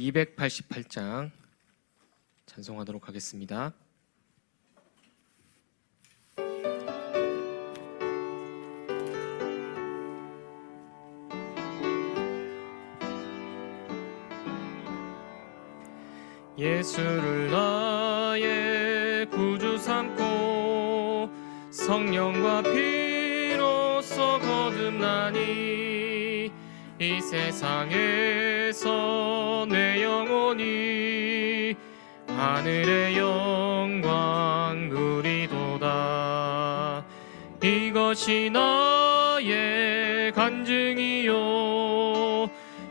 288장 찬송하도록 하겠습니다. 예수를 나의 구주 삼고 성령과 피로써 거듭나니 이 세상에서 내 영혼이 하늘의 영광 누리도다. 이것이 나의 간증이요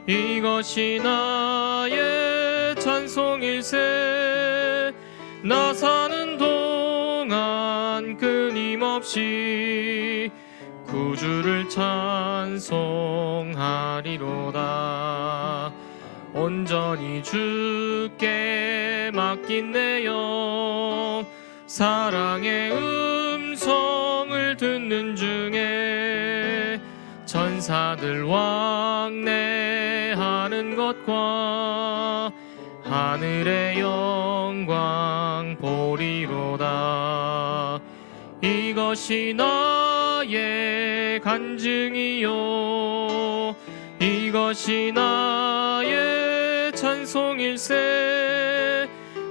이것이 나의 찬송일세. 나 사는 동안 끊임없이 구주를 찬송하리로다. 온전히 주께 맡긴 내 영 사랑의 음성을 듣는 중에 천사들 왕래하는 것과 하늘의 영광 보리로다. 이것이 나의 간증이요 이것이 나의 찬송일세.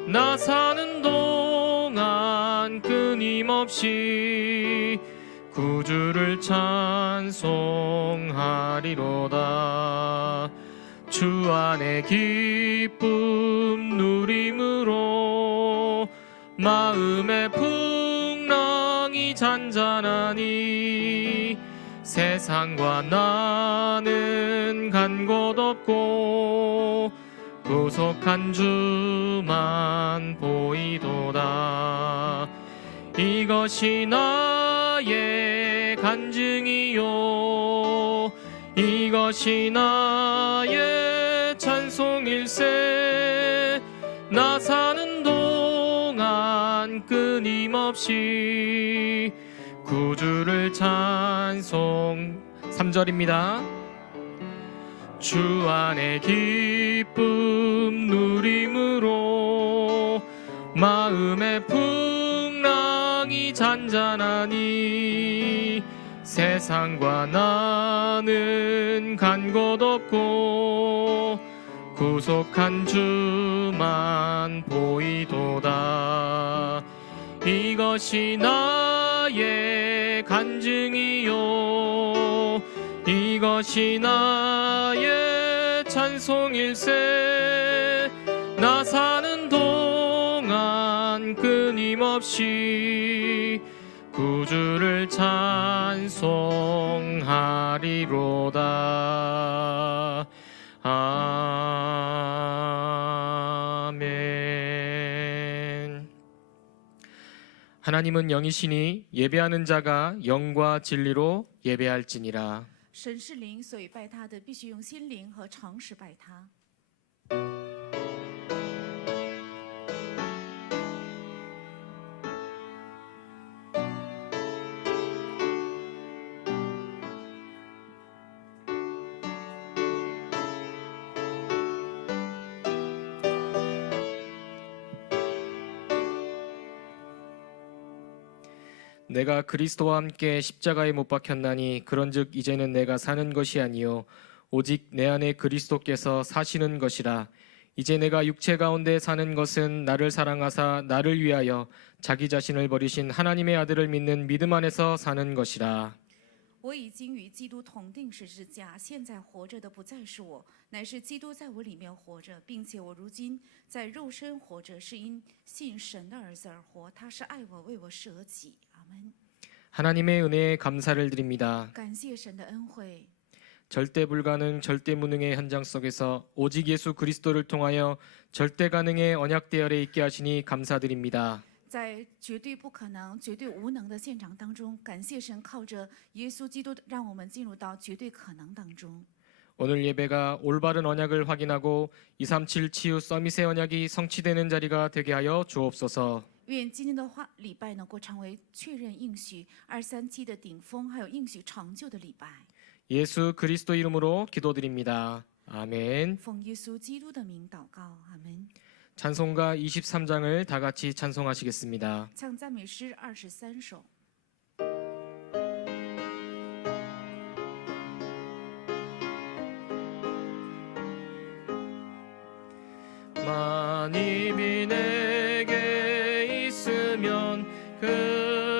나 사는 동안 끊임없이 구주를 찬송하리로다. 주 안에 기쁨 누림으로 마음의 풍랑이 잔잔하니 세상과 나는 간 곳 없고 구속한 주만 보이도다. 이것이 나의 간증이요 이것이 나의 찬송일세. 나 사는 동안 끊임없이 구주를 찬송. 3절입니다. 주 안에 기쁨 누림으로 마음의 풍랑이 잔잔하니 세상과 나는 간 곳 없고 구속한 주만 보이도다. 이것이 나의 간증이요 이것이 나의 찬송일세. 나 사는 동안 끊임없이 구주를 찬송하리로다. 아멘. 하나님은 영이시니 예배하는 자가 영과 진리로 예배할지니라. 神是灵，所以拜他的必须用心灵和诚实拜他。 내가 그리스도와 함께 십자가에 못 박혔나니 그런즉 이제는 내가 사는 것이 아니요 오직 내 안에 그리스도께서 사시는 것이라. 이제 내가 육체 가운데 사는 것은 나를 사랑하사 나를 위하여 자기 자신을 버리신 하나님의 아들을 믿는 믿음 안에서 사는 것이라. 我已经与基督同定十字架，现在活着的不再是我，乃是基督在我里面活着，并且我如今在肉身活着，是因信神的儿子而活。他是爱我，为我舍己。阿门。 하나님의 은혜에 감사를 드립니다. 感谢神的恩惠。 절대 불가능, 절대 무능의 현장 속에서 오직 예수 그리스도를 통하여 절대 가능의 언약 대열에 있게 하시니 감사드립니다. 在绝对不可能、绝对无能的现场当中，感谢神靠着耶稣基督，让我们进入到绝对可能当中。 오늘 예배가 올바른 언약을 확인하고 237 치유 서밋의 언약이 성취되는 자리가 되게 하여 주옵소서. 愿今天的礼拜能够成为确认应许237的顶峰，还有应许成就的礼拜。 예수 그리스도 이름으로 기도드립니다. 아멘. 奉耶稣基督的名祷告，阿门。 찬송가 23장을 다 같이 찬송하시겠습니다. 唱赞美诗23首。 만입이 내게 있으면 그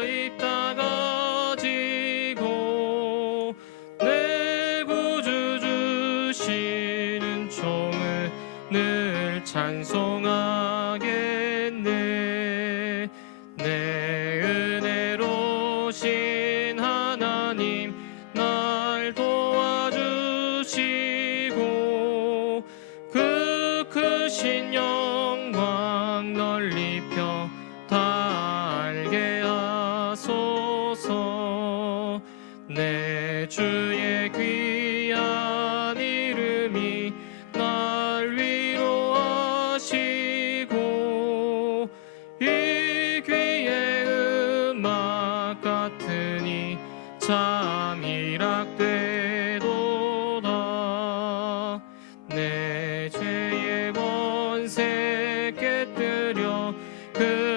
입 다가지고 내 구주 주시는 총을 늘 찬송하겠네. 내 은혜로신 하나님 날 도와주시고 그 크신 영광 널리 펴 다 알게 하소서. 내 주의 귀한 이름이 날 위로하시고 이 귀의 음악 같으니 참 희락되도다. 내 죄의 권세 깨뜨려 그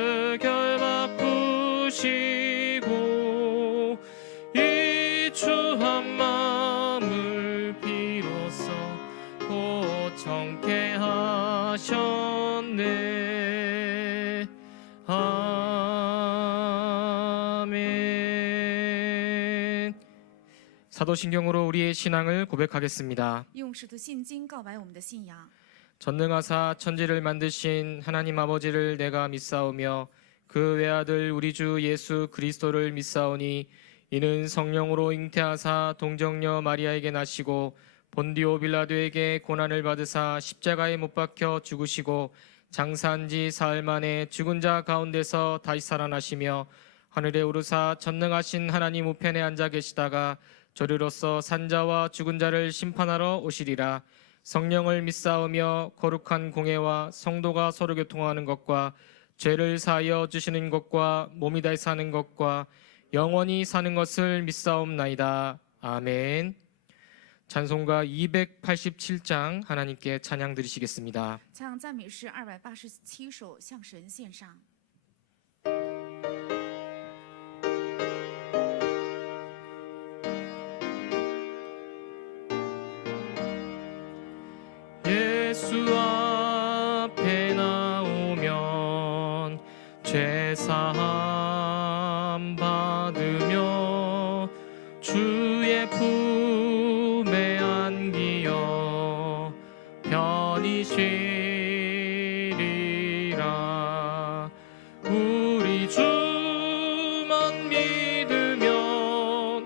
결 바꾸시고 이 추한 마음을 비로소 고청케 하셨네. 아멘. 사도신경으로 우리의 신앙을 고백하겠습니다. 用使徒信经告白我们的信仰。 전능하사 천지를 만드신 하나님 아버지를 내가 믿사오며 그 외아들 우리 주 예수 그리스도를 믿사오니 이는 성령으로 잉태하사 동정녀 마리아에게 나시고 본디오 빌라도에게 고난을 받으사 십자가에 못 박혀 죽으시고 장사한 지 사흘 만에 죽은 자 가운데서 다시 살아나시며 하늘에 오르사 전능하신 하나님 우편에 앉아 계시다가 저리로서 산자와 죽은 자를 심판하러 오시리라. 성령을 믿사오며 거룩한 공회와 성도가 서로 교통하는 것과 죄를 사하여 주시는 것과 몸이 다시 사는 것과 영원히 사는 것을 믿사옵나이다. 아멘. 찬송가 287장 하나님께 찬양 드리시겠습니다. 唱赞美诗287首，向神献上。 예수 앞에 나오면 죄사함 받으며 주의 품에 안기어 편히 쉬리라. 우리 주만 믿으면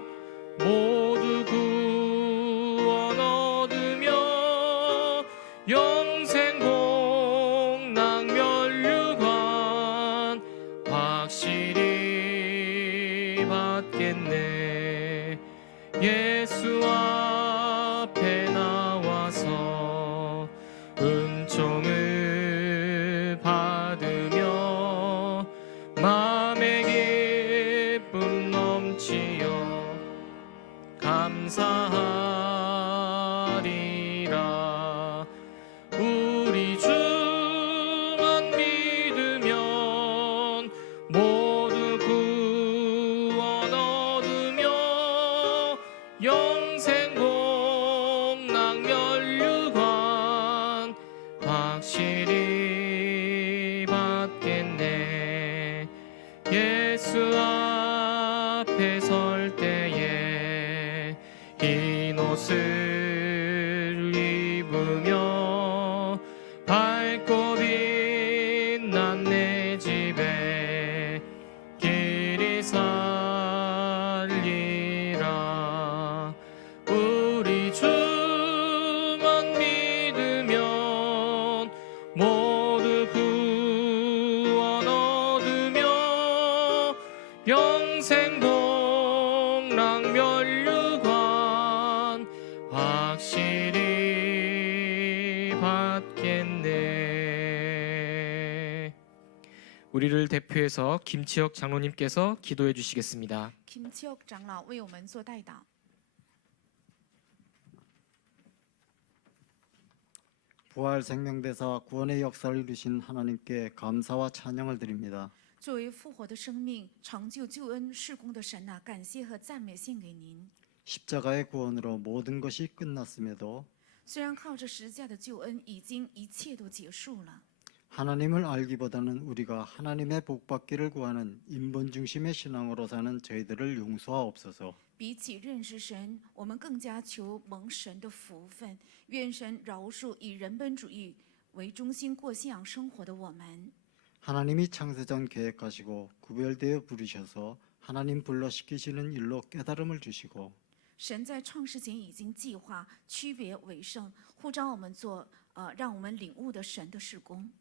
모두 구원 얻으며 영생 공락 면류관 확실히 받겠네. 예수 앞에 나와서 은총을 받으며 마음의 기쁨 넘치어 감사하리라. 우리 주만 믿으면 모두 구원 얻으며 영생 공락 면류관 확실히 받겠네. 예수 앞에 설 때에 흰 옷을 입으며 밝고 빛난 내 집에 길이 살리라. 우리 주만 믿으면 모두 구원 얻으며 영생 공락 면류관 확실히 받겠네. 우리를 대표해서 김치혁 장로님께서 기도해 주시겠습니다. 金秋长老为我们做代祷。 부활 생명대사 구원의 역사를 이루신 하나님께 감사와 찬양을 드립니다. 作为复活的生命、成就救恩事工的神呐、感谢和赞美献给您。 십자가의 구원으로 모든 것이 끝났음에도 虽然靠着十字架的救恩，已经一切都结束了， 하나님을 알기보다는 우리가 하나님의 복받기를 구하는 인본 중심의 신앙으로 사는 저희들을 용서하옵소서. 比起认识神，我们更加求蒙神的福分。愿神饶恕以人本主义为中心过信仰生活的我们。 하나님이 창세전 계획하시고 구별되어 부르셔서 하나님 불러시키시는 일로 깨달음을 주시고 神在创世前已经计划区别为圣，呼召我们做让我们领悟的神的事工。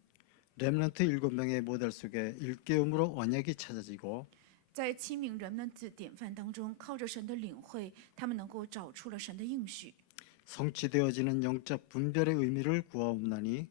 렘넌트 7명의 모델 속에 일깨움으로 언약이 찾아지고 在7名人们的典范当中，靠着神的领会，他们能够找出了神的应许。 성취되어지는 영적 분별의 의미를 구하옵나니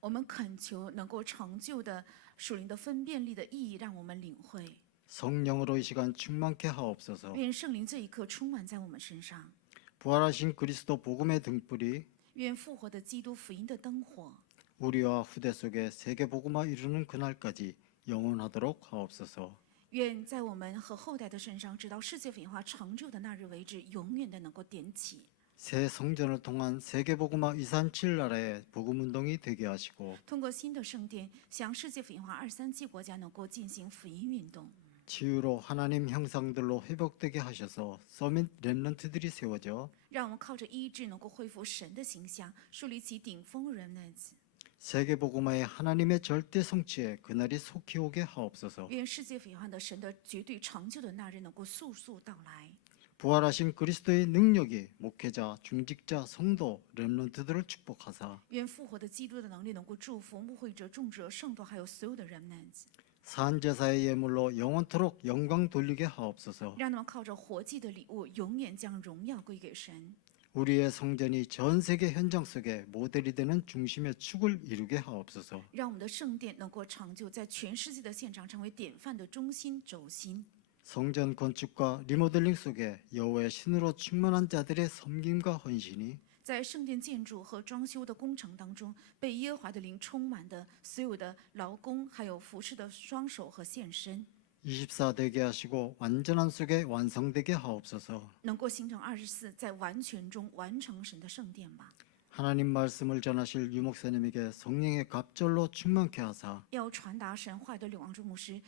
我们恳求能够成就的属灵的分辨力的意义，让我们领会。 성령으로 이 시간 충만케 하옵소서. 愿圣灵这一刻充满在我们身上。 부활하신 그리스도 복음의 등불이 愿复活的基督福音的灯火， 우리와 후대 속에 세계 복음화 이루는 그날까지 영원하도록 하옵소서. 愿在我们和后代的身上，直到世界福音化成就的那日为止，永远的能够点起。 새 성전을 통한 세계 복음화 237 나라의 복음 운동이 되게 하시고 通过新的圣殿，向世界福音化237国家能够进行福音运动。 치유로 하나님 형상들로 회복되게 하셔서 서밋 렘넌트들이 세워져 让我们靠着医治，能够恢复神的形象，树立起顶峰 remnants。 세계 복음화의 하나님의 절대 성취에 그날이 속히 오게 하옵소서. 愿世界福音化的神的绝对成就的那日能够速速到来。 부활하신 그리스도의 능력이 목회자, 중직자, 성도, 렘넌트들을 축복하사 愿复活的基督的能力能够祝福牧会者、众者、圣徒，还有所有的 remnants。 산제사의 예물로 영원토록 영광 돌리게 하옵소서. 让他们靠着活祭的礼物，永远将荣耀归给神。 우리의 성전이 전 세계 현장 속에 모델이 되는 중심의 축을 이루게 하옵소서. 让我们的圣殿能够成就在全世界的现场，成为典范的中心轴心。 성전 건축과 리모델링 속에 여호와의 신으로 충만한 자들의 섬김과 헌신이 在圣殿建筑和装修的工程当中，被耶和华的灵充满的所有的劳工，还有服侍的双手和献身， 24 되게 하시고 완전한 속에 완성되게 하옵소서. 能够形成24，在完全中完成神的圣殿吧。 하나님 말씀을 전하실 유목사님에게 성령의 갑절로 충만케 하사 要传达神话的柳王柱牧师，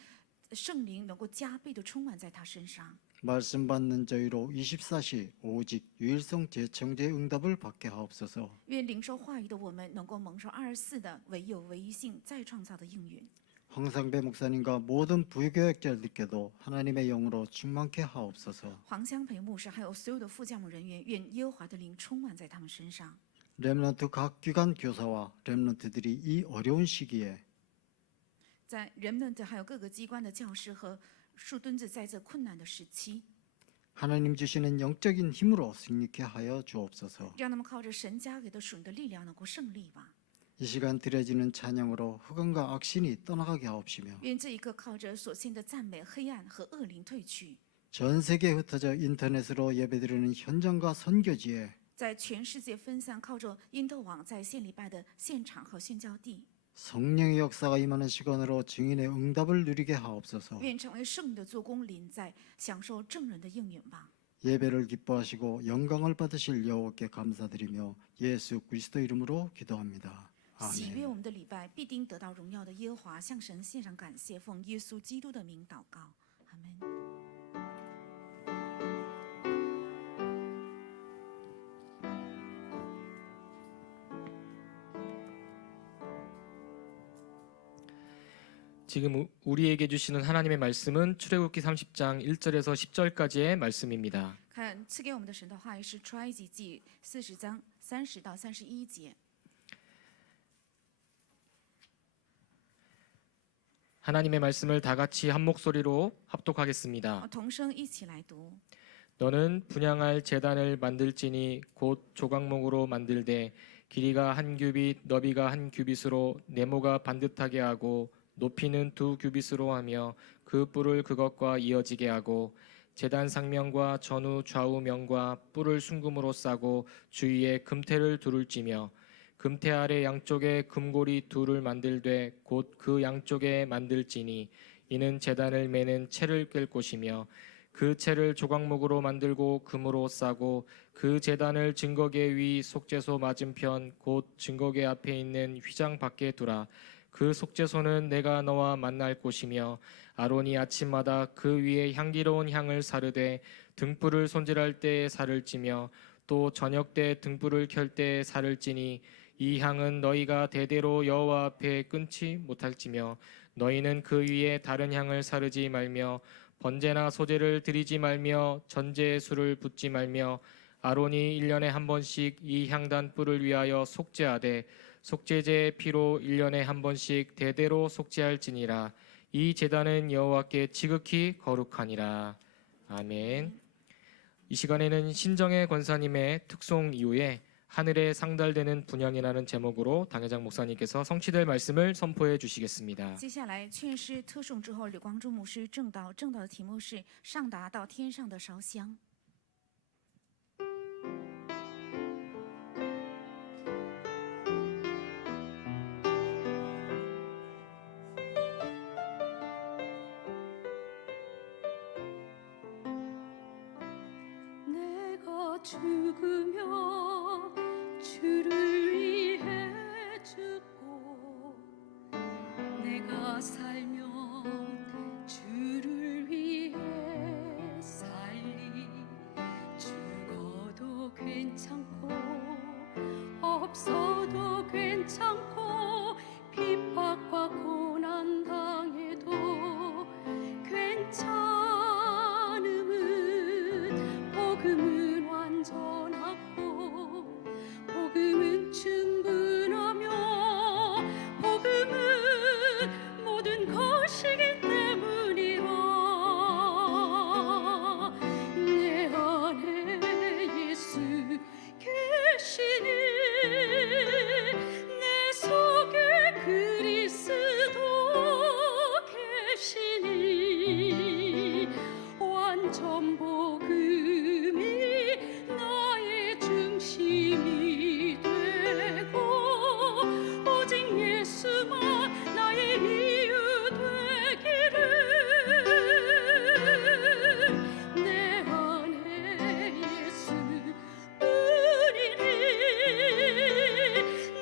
圣灵能够加倍的充满在他身上。 말씀 받는 저희로 24시 오직 유일성 재청제 응답을 받게 하옵소서. 愿领受话语的我们能够蒙受24的唯有唯一性再创造的应允。 황상배 목사님과 모든 부교역자들께도 하나님의 영으로 충만케 하옵소서. 黄香培牧师还有所有的副教牧人员，愿耶和华的灵充满在他们身上。 렘넌트 각 기관 교사와 렘넌트들이 이 어려운 시기에 在 remnant 还有各个机关的教师和树墩子，在这困难的时期， 하나님 주시는 영적인 힘으로 승리케 하여 주옵소서. 让他们靠着神加给的属灵的力量能够胜利吧。 이 시간 드려지는 찬양으로 흑암과 악신이 떠나가게 하옵시며 愿这一刻靠着所献的赞美，黑暗和恶灵退去， 전 세계에 흩어져 인터넷으로 예배드리는 현장과 선교지에 在全世界分散，靠着因特网在献礼拜的现场和宣教地， 성령의 역사가 임하는 시간으로 증인의 응답을 누리게 하옵소서. 愿成为圣的做工临在，享受证人的应允吧。 예배를 기뻐하시고 영광을 받으실 여호와께 감사드리며 예수 그리스도 이름으로 기도합니다. 喜 아멘. 悦我们的礼拜，必定得到荣耀的耶和华，向神献上感谢，奉耶稣基督的名祷告，阿门。 지금 우리에게 주시는 하나님의 말씀은 출애굽기 30장 1절에서 10절까지의 말씀입니다. 看赐给我们的神的话语是出埃及记40章30到31节。 하나님의 말씀을 다 같이 한 목소리로 합독하겠습니다. 同声一起来读。 너는 분향할 제단을 만들지니 곧 조각목으로 만들되 길이가 한 규빗 너비가 한 규빗으로 네모가 반듯하게 하고 높이는 2 규빗으로 하며 그 뿔을 그것과 이어지게 하고 제단 상면과 전후 좌우면과 뿔을 순금으로 싸고 주위에 금태를 두를지며 금태 아래 양쪽에 금고리 둘을 만들되 곧 그 양쪽에 만들지니 이는 제단을 매는 채를 꿰 곳이며 그 채를 조각목으로 만들고 금으로 싸고 그 제단을 증거계 위 속죄소 맞은편 곧 증거계 앞에 있는 휘장 밖에 두라. 그 속죄소는 내가 너와 만날 곳이며 아론이 아침마다 그 위에 향기로운 향을 사르되 등불을 손질할 때에 살을 찌며 또 저녁 때 등불을 켤 때에 살을 찌니 이 향은 너희가 대대로 여호와 앞에 끊지 못할지며 너희는 그 위에 다른 향을 사르지 말며 번제나 소제를 드리지 말며 전제의 술을 붓지 말며 아론이 1년에 한 번씩 이 향단 뿔을 위하여 속죄하되 속죄제의 피로 1년에 한 번씩 대대로 속죄할지니라. 이 제단은 여호와께 지극히 거룩하니라. 아멘. 이 시간에는 신정의 권사님의 특송 이후에 하늘에 상달되는 분향이라는 제목으로 당회장 목사님께서 성취될 말씀을 선포해 주시겠습니다. 接下来劝师特诵之后，吕光中牧师正道的题目是上达到天上的烧香。 내가 죽으면 주를 위해 죽고 내가 살면 주를 위해 살리 죽어도 괜찮고 없어도 괜찮고 핍박과 고난 당해도 괜찮음은 복음은 완전하고 복음은 충분하며 복음은 모든 것이기 때문이라 내 안에 예수 계시니 내 속에 그리스도 계시니 완전 복음이 나의 중심이 되고 오직 예수만 나의 이유 되기를 내 안에 예수뿐이니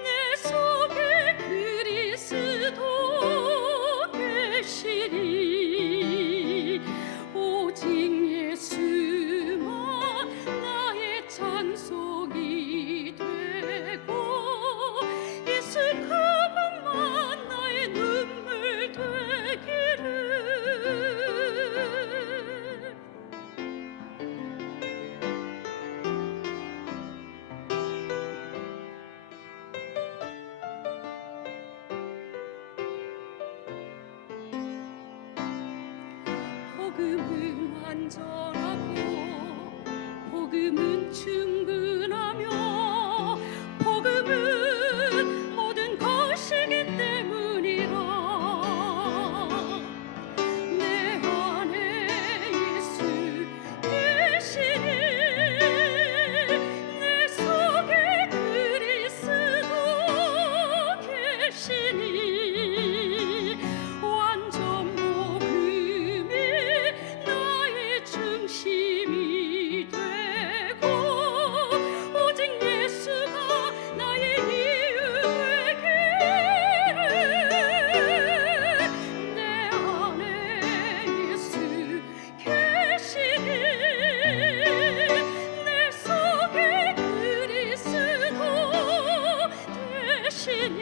내 속에 그리스도 계시니 오직 예수만 나의 찬송이 되고 예수 그분만 나의 눈물 되기를 복음은 완전하고 복음은 충분하며 복음은 모든 것이기 때문이라 내 안에 예수 계시니 내 속에 그리스도 계시니 완전 복음이 나의 중심이 되고 오직 예수가 나의 이유 되기를 내 안에 예수 계시니 내 속에 그리스도 되시니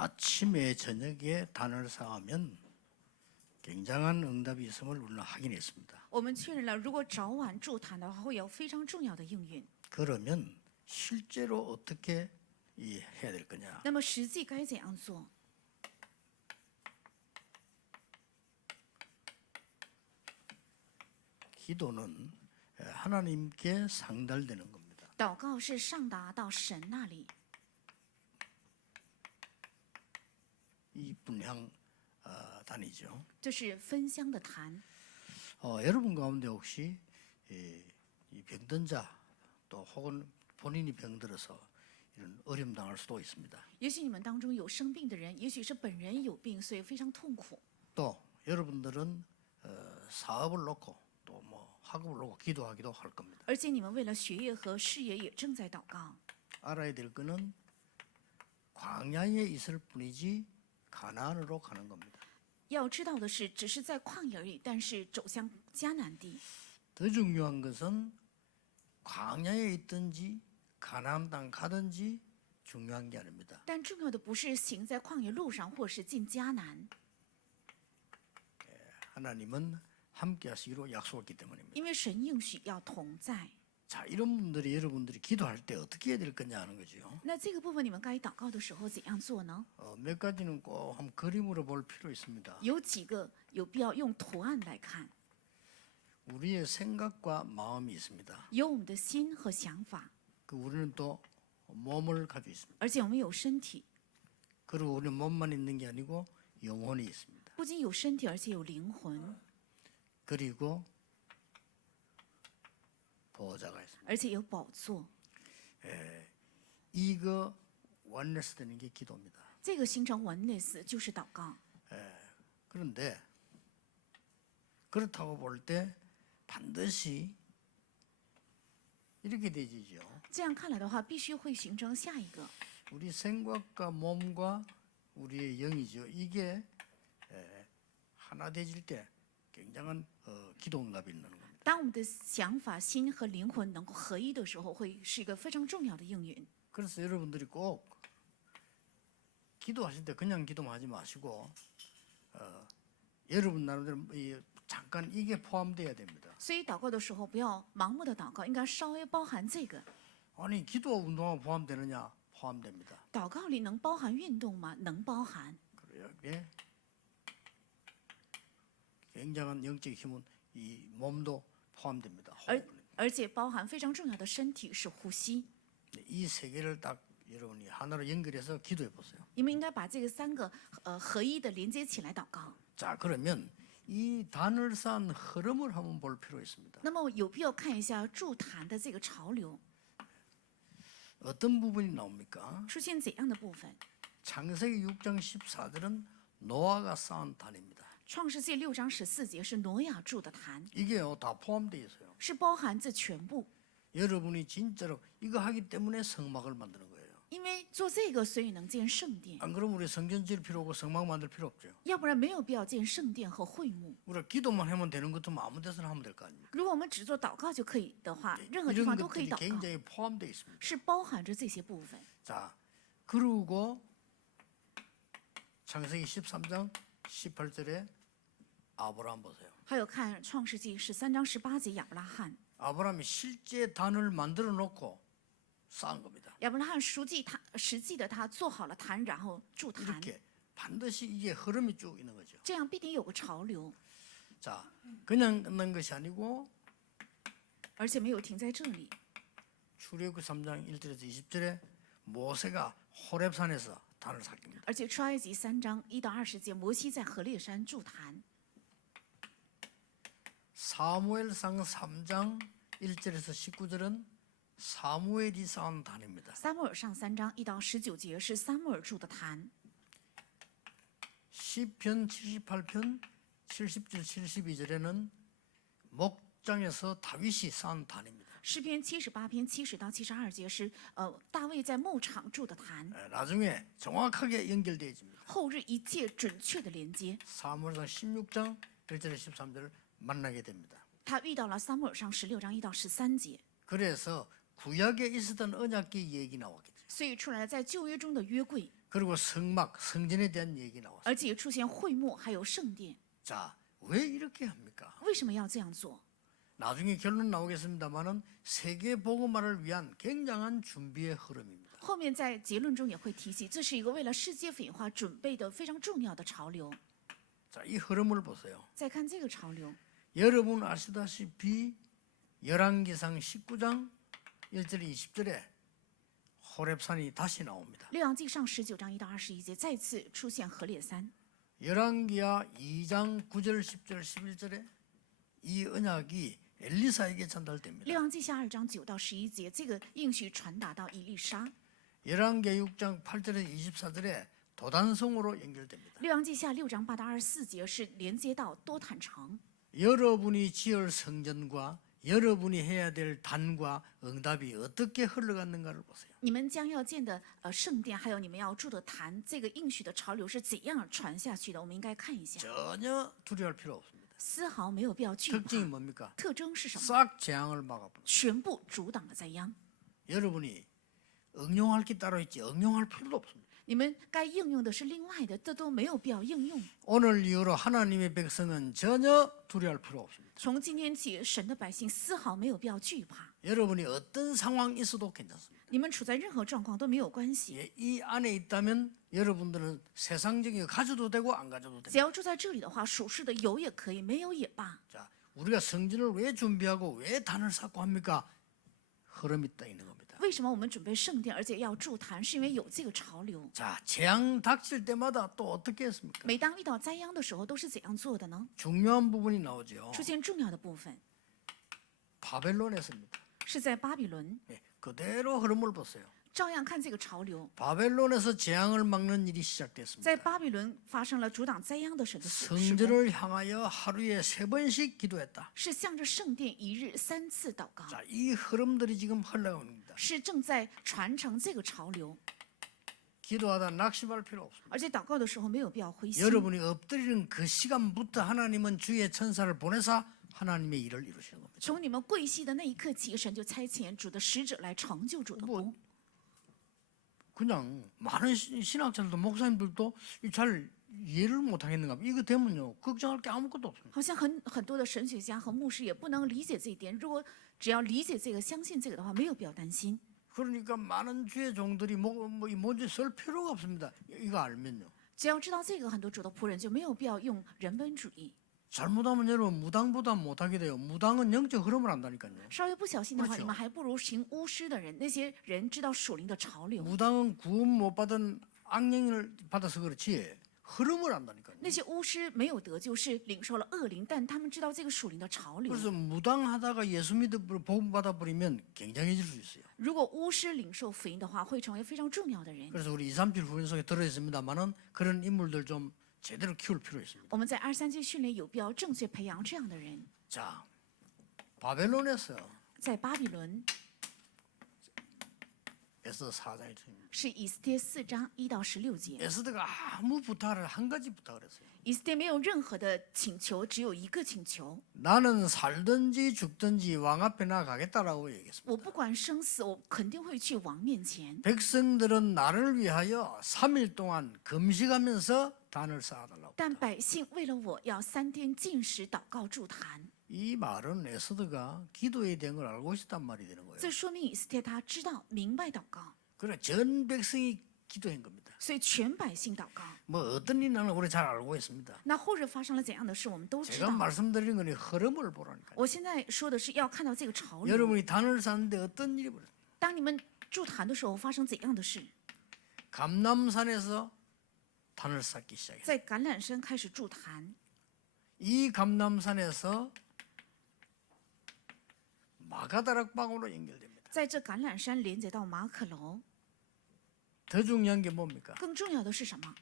아침에 저녁에 단을 쌓으면 굉장한 응답이 있음을 우리는 확인했습니다. 我们确认了，如果早晚筑坛的话，会有非常重要的应允。 그러면 실제로 어떻게 해야 될 거냐? 那么实际该怎样做？ 기도는 하나님께 상달되는 겁니다. 祷告是上达到神那里， 이 분향 단이죠. 这是分香的坛。 여러분 가운데 혹시 이 병든 자 또 혹은 본인이 병들어서 이런 어려움 당할 수도 있습니다. 也许你们当中有生病的人，也许是本人有病，所以非常痛苦。 또 여러분들은 사업을 놓고 또 뭐 학업을 놓고 기도하기도 할 겁니다. 而且你们为了学业和事业也正在祷告。 알아야 될 거는 광야에 있을 뿐이지 가나안으로 가는 겁니다. 要知道的是，只是在旷野而已，但是走向迦南地。 더 중요한 것은 광야에 있든지 가나안 땅 가든지 중요한 게 아닙니다. 但重要的不是行在旷野路上，或是进迦南， 하나님은 함께 하시기로 약속했기 때문입니다. 因为神应许要同在。 자, 이런 분들이 여러분들이 기도할 때 어떻게 해야 될 거냐 하는 거죠. 那这个部分你们该祷告的时候怎样做呢？ 몇 가지는 꼭 한번 그림으로 볼 필요 있습니다. 有几个有必要用图案来看， 우리의 생각과 마음이 있습니다. 有我们的心和想法， 그 우리는 또 몸을 가지고 있습니다. 而且我们有身体， 그리고 우리는 몸만 있는 게 아니고 영혼이 있습니다. 不仅有身体，而且有灵魂， 그리고 보호자가 있습니다. 而且有宝座。 이거 원네스 되는 게 기도입니다. 这个形成 oneness 就是祷告。 그런데 그렇다고 볼 때 반드시 이렇게 되지죠. 这样看来的话，必须会形成下一个。 우리 생각과 몸과 우리의 영이죠. 이게 하나 되질 때 굉장한 기도 응답이 있는 겁니다. 当我们的想法、心和灵魂能够合一的时候，会是一个非常重要的应允。 그래서 여러분들이 꼭 기도하실 때 그냥 기도만 하지 마시고 여러분 나름대로 잠깐 이게 포함돼야 됩니다. 所以祷告的时候，不要盲目的祷告，应该稍微包含这个。 아니 기도 운동하고 포함되느냐? 포함됩니다. 祷告里能包含运动吗？能包含。 그래요. 예. 굉장한 영적 힘은 이 몸도 포함됩니다. 而且包含非常重要的身体是呼吸。 이 세 개를 딱 여러분이 하나로 연결해서 기도해 보세요. 你们应该把这个三个合一的连接起来祷告。 자, 그러면 이 단을 쌓은 흐름을 한번 볼 필요 있습니다. 那么有必要看一下筑坛的这个潮流， 어떤 부분이 나옵니까? 出现怎样的部分？ 창세기 6장 14절은 노아가 쌓은 단입니다. 创世纪6章14节是挪亚筑的坛， 이게요 다 포함되어 있어요. 是包含这全部。 여러분이 진짜로 이거 하기 때문에 성막을 만드는 거예요. 因为做这个，所以能建圣殿， 안 그러면 우리 성전 지을 필요 없고 성막 만들 필요 없죠. 要不然没有必要建圣殿和会幕。 우리가 기도만 하면 되는 것도 아무 데서나 하면 될 거 아닙니까? 如果我们只做祷告就可以的话，任何地 이런 方都可以 것들이 祷告， 굉장히 포함되어 있습니다. 是包含着这些部分。 자, 그리고 창세기 13장 18절에 아브라함 보세요. 还有看创世纪13章18节亚伯拉罕， 아브라함이 실제 단을 만들어 놓고 쌓은 겁니다. 亚伯拉罕实际的他做好了坛，然后筑坛， 이렇게 반드시 이게 흐름이 쭉 있는 거죠. 这样必定有个潮流， 자, 그냥 끝난 것이 아니고 而且没有停在这里。 출애굽기 3장 1절에서 20절에 모세가 호렙산에서 단을 삭깁니다. 而且出埃及3章1到20节，摩西在何烈山筑坛。 사무엘상 3장 1절에서 19절은 사무엘이 쌓은 단입니다. 撒母耳上3章1到19节是撒母耳筑的坛。 시편 78편 70절 72절에는 목장에서 다윗이 쌓은 단입니다. 诗篇78篇70到72节是大卫在牧场筑的坛。 나중에 정확하게 연결되어집니다. 后日一切准确的连接， 사무엘상 16장 1절에서 13절을 만나게 됩니다. 他遇到了撒母耳上16章1到13节， 그래서 구약에 있었던 언약궤 얘기 나왔겠죠. 所以出来在旧约中的约柜， 그리고 성막, 성전에 대한 얘기 나왔어요. 而且也出现会幕还有圣殿。 자, 왜 이렇게 합니까? 为什么要这样做？ 나중에 결론 나오겠습니다만은 세계 복음화를 위한 굉장한 준비의 흐름입니다. 后面在结论中也会提及，这是一个为了世界腐化准备的非常重要的潮流。 자, 이 흐름을 보세요. 再看这个潮流， 여러분 아시다시피 열왕기상 19장 1절 20절에 호렙산이 다시 나옵니다. 列王记上19章1到21节再次出现河烈山。 열왕기하 2장 9절 10절 11절에 이 언약이 엘리사에게 전달됩니다. 列王记下2章9到11节，这个应许传达到以利沙。 열왕기 6장 8절에서 24절에 도단성으로 연결됩니다. 列王记下6章8到24节是连接到多坦城。 여러분이 지을 성전과 여러분이 해야 될 단과 응답이 어떻게 흘러갔는가를 보세요. 你们将要建的圣殿，还有你们要住的坛，这个应许的潮流是怎样传下去的？我们应该看一下， 전혀 두려워할 필요 없습니다. 丝毫没有必要惧 특징이 怕。 뭡니까? 特征是什么？ 싹 재앙을 막아버립니다. 全部阻挡了灾殃。 여러분이 응용할 게 따로 있지 응용할 필요도 없습니다. 你们该应用的是另外的，这都没有必要应用。 오늘 이후로 하나님의 백성은 전혀 두려워할 필요 없습니다. 从今天起，神的百姓丝毫没有必要惧怕。 여러분이 어떤 상황이 있어도 괜찮습니다. 你们处在任何状况都没有关系， 예, 이 안에 있다면 여러분들은 세상적인 거 가져도 되고 안 가져도 只 됩니다. 要住在这里的话，属世的有也可以，没有也罢。 자, 우리가 성전을 왜 준비하고 왜 단을 쌓고 합니까? 흐름이 딱 있는 겁니다. 为什么我们准备圣殿，而且要筑坛？是因为有这个潮流。 자, 재앙 닥칠 때마다 또 어떻게 했습니까? 每当遇到灾殃的时候，都是怎样做的呢？ 중요한 부분이 나오죠. 出现重要的部分 바벨론에서입니다. 是在巴比伦， 예, 그대로 흐름을 보세요. 照样看这个潮流。 바벨론에서 재앙을 막는 일이 시작됐습니다. 在巴比伦发生了阻挡灾殃的神的事工， 성전을 향하여 하루에 3번씩 기도했다. 是向着圣殿一日3次祷告， 자, 이 흐름들이 지금 흘러갑니다. 是正在传承这个潮流。 기도하다 낙심할 필요 없습니다. 而且祷告的时候没有必要灰心。 여러분이 엎드리는 그 시간부터 하나님은 주의 천사를 보내사 하나님의 일을 이루시는 겁니다. 从你们跪膝的那一刻起，神就差遣主的使者来成就主的功。 그냥 많은 신학자들도 목사님들도 잘 이해를 못하겠는가 봐. 이거 되면요 걱정할 게 아무것도 없습니다. 好像很多的神学家和牧师也不能理解这一点。如果只要理解这个、相信这个的话，没有必要担心。 그러니까 많은 주의 종들이 뭔지 쓸 필요가 없습니다. 이거 알면요. 只要知道这个，很多主的仆人就没有必要用人本主义。 잘못하면 여러분 무당보다 못하게 돼요. 무당은 영적 흐름을 안다니까요. 稍微不小心的话， 그렇죠 你们还不如行巫师的人。那些人知道属灵的潮流， 무당은 구원 못 받은 악령을 받아서 그렇지 흐름을 안다니까요. 那些巫师没有得救，是领受了恶灵，但他们知道这个属灵的潮流。 그래서 무당하다가 예수 믿어 복음 받아 버리면 굉장해질 수 있어요. 如果巫师领受福音的话，会成为非常重要的人。 그래서 우리 237 후연속에 들어 있습니다만은 그런 인물들 좀 제대로 키울 필요 있습니다. 我们在23季训练有必要正确培养这样的人。 자, 바벨론에서 在巴比伦 에스더 4장이 중입니다. 是以斯帖4章1到16节。 에스더가 아무 부탁을 한 가지 부탁을 했어요. 以斯帖没有任何的请求，只有一个请求： 나는 살든지 죽든지 왕 앞에 나가겠다라고 얘기했습니다. 我不管生死，我肯定会去王面前。 백성들은 나를 위하여 3일 동안 금식하면서 단을 쌓아달라고. 但百姓为了我要3天禁食、祷告、筑坛。 이 말은 에스더가 기도에 대한 걸 알고 있었단 말이 되는 거예요. 这说明以斯帖他知道、明白祷告， 그래 전 백성이 기도한 겁니다. 所以全百姓祷告。 뭐 어떤 일은 우리 잘 알고 있습니다. 那后日发生了怎样的事，我们都知 제가 道。 말씀드리는 건 흐름을 보라니까요. 我现在说的是要看到这个潮流。 여러분이 단을 쌓는데 어떤 일이 벌어요? 当你们筑坛的时候，发生怎样的事？ 감남산에서 단을 쌓기 시작해요. 在橄榄山开始筑坛， 이 감남산에서 마가다락방으로 연결됩니다. 在这橄榄山连接到马可楼。 더 중요한 게 뭡니까? 更重要的是什么？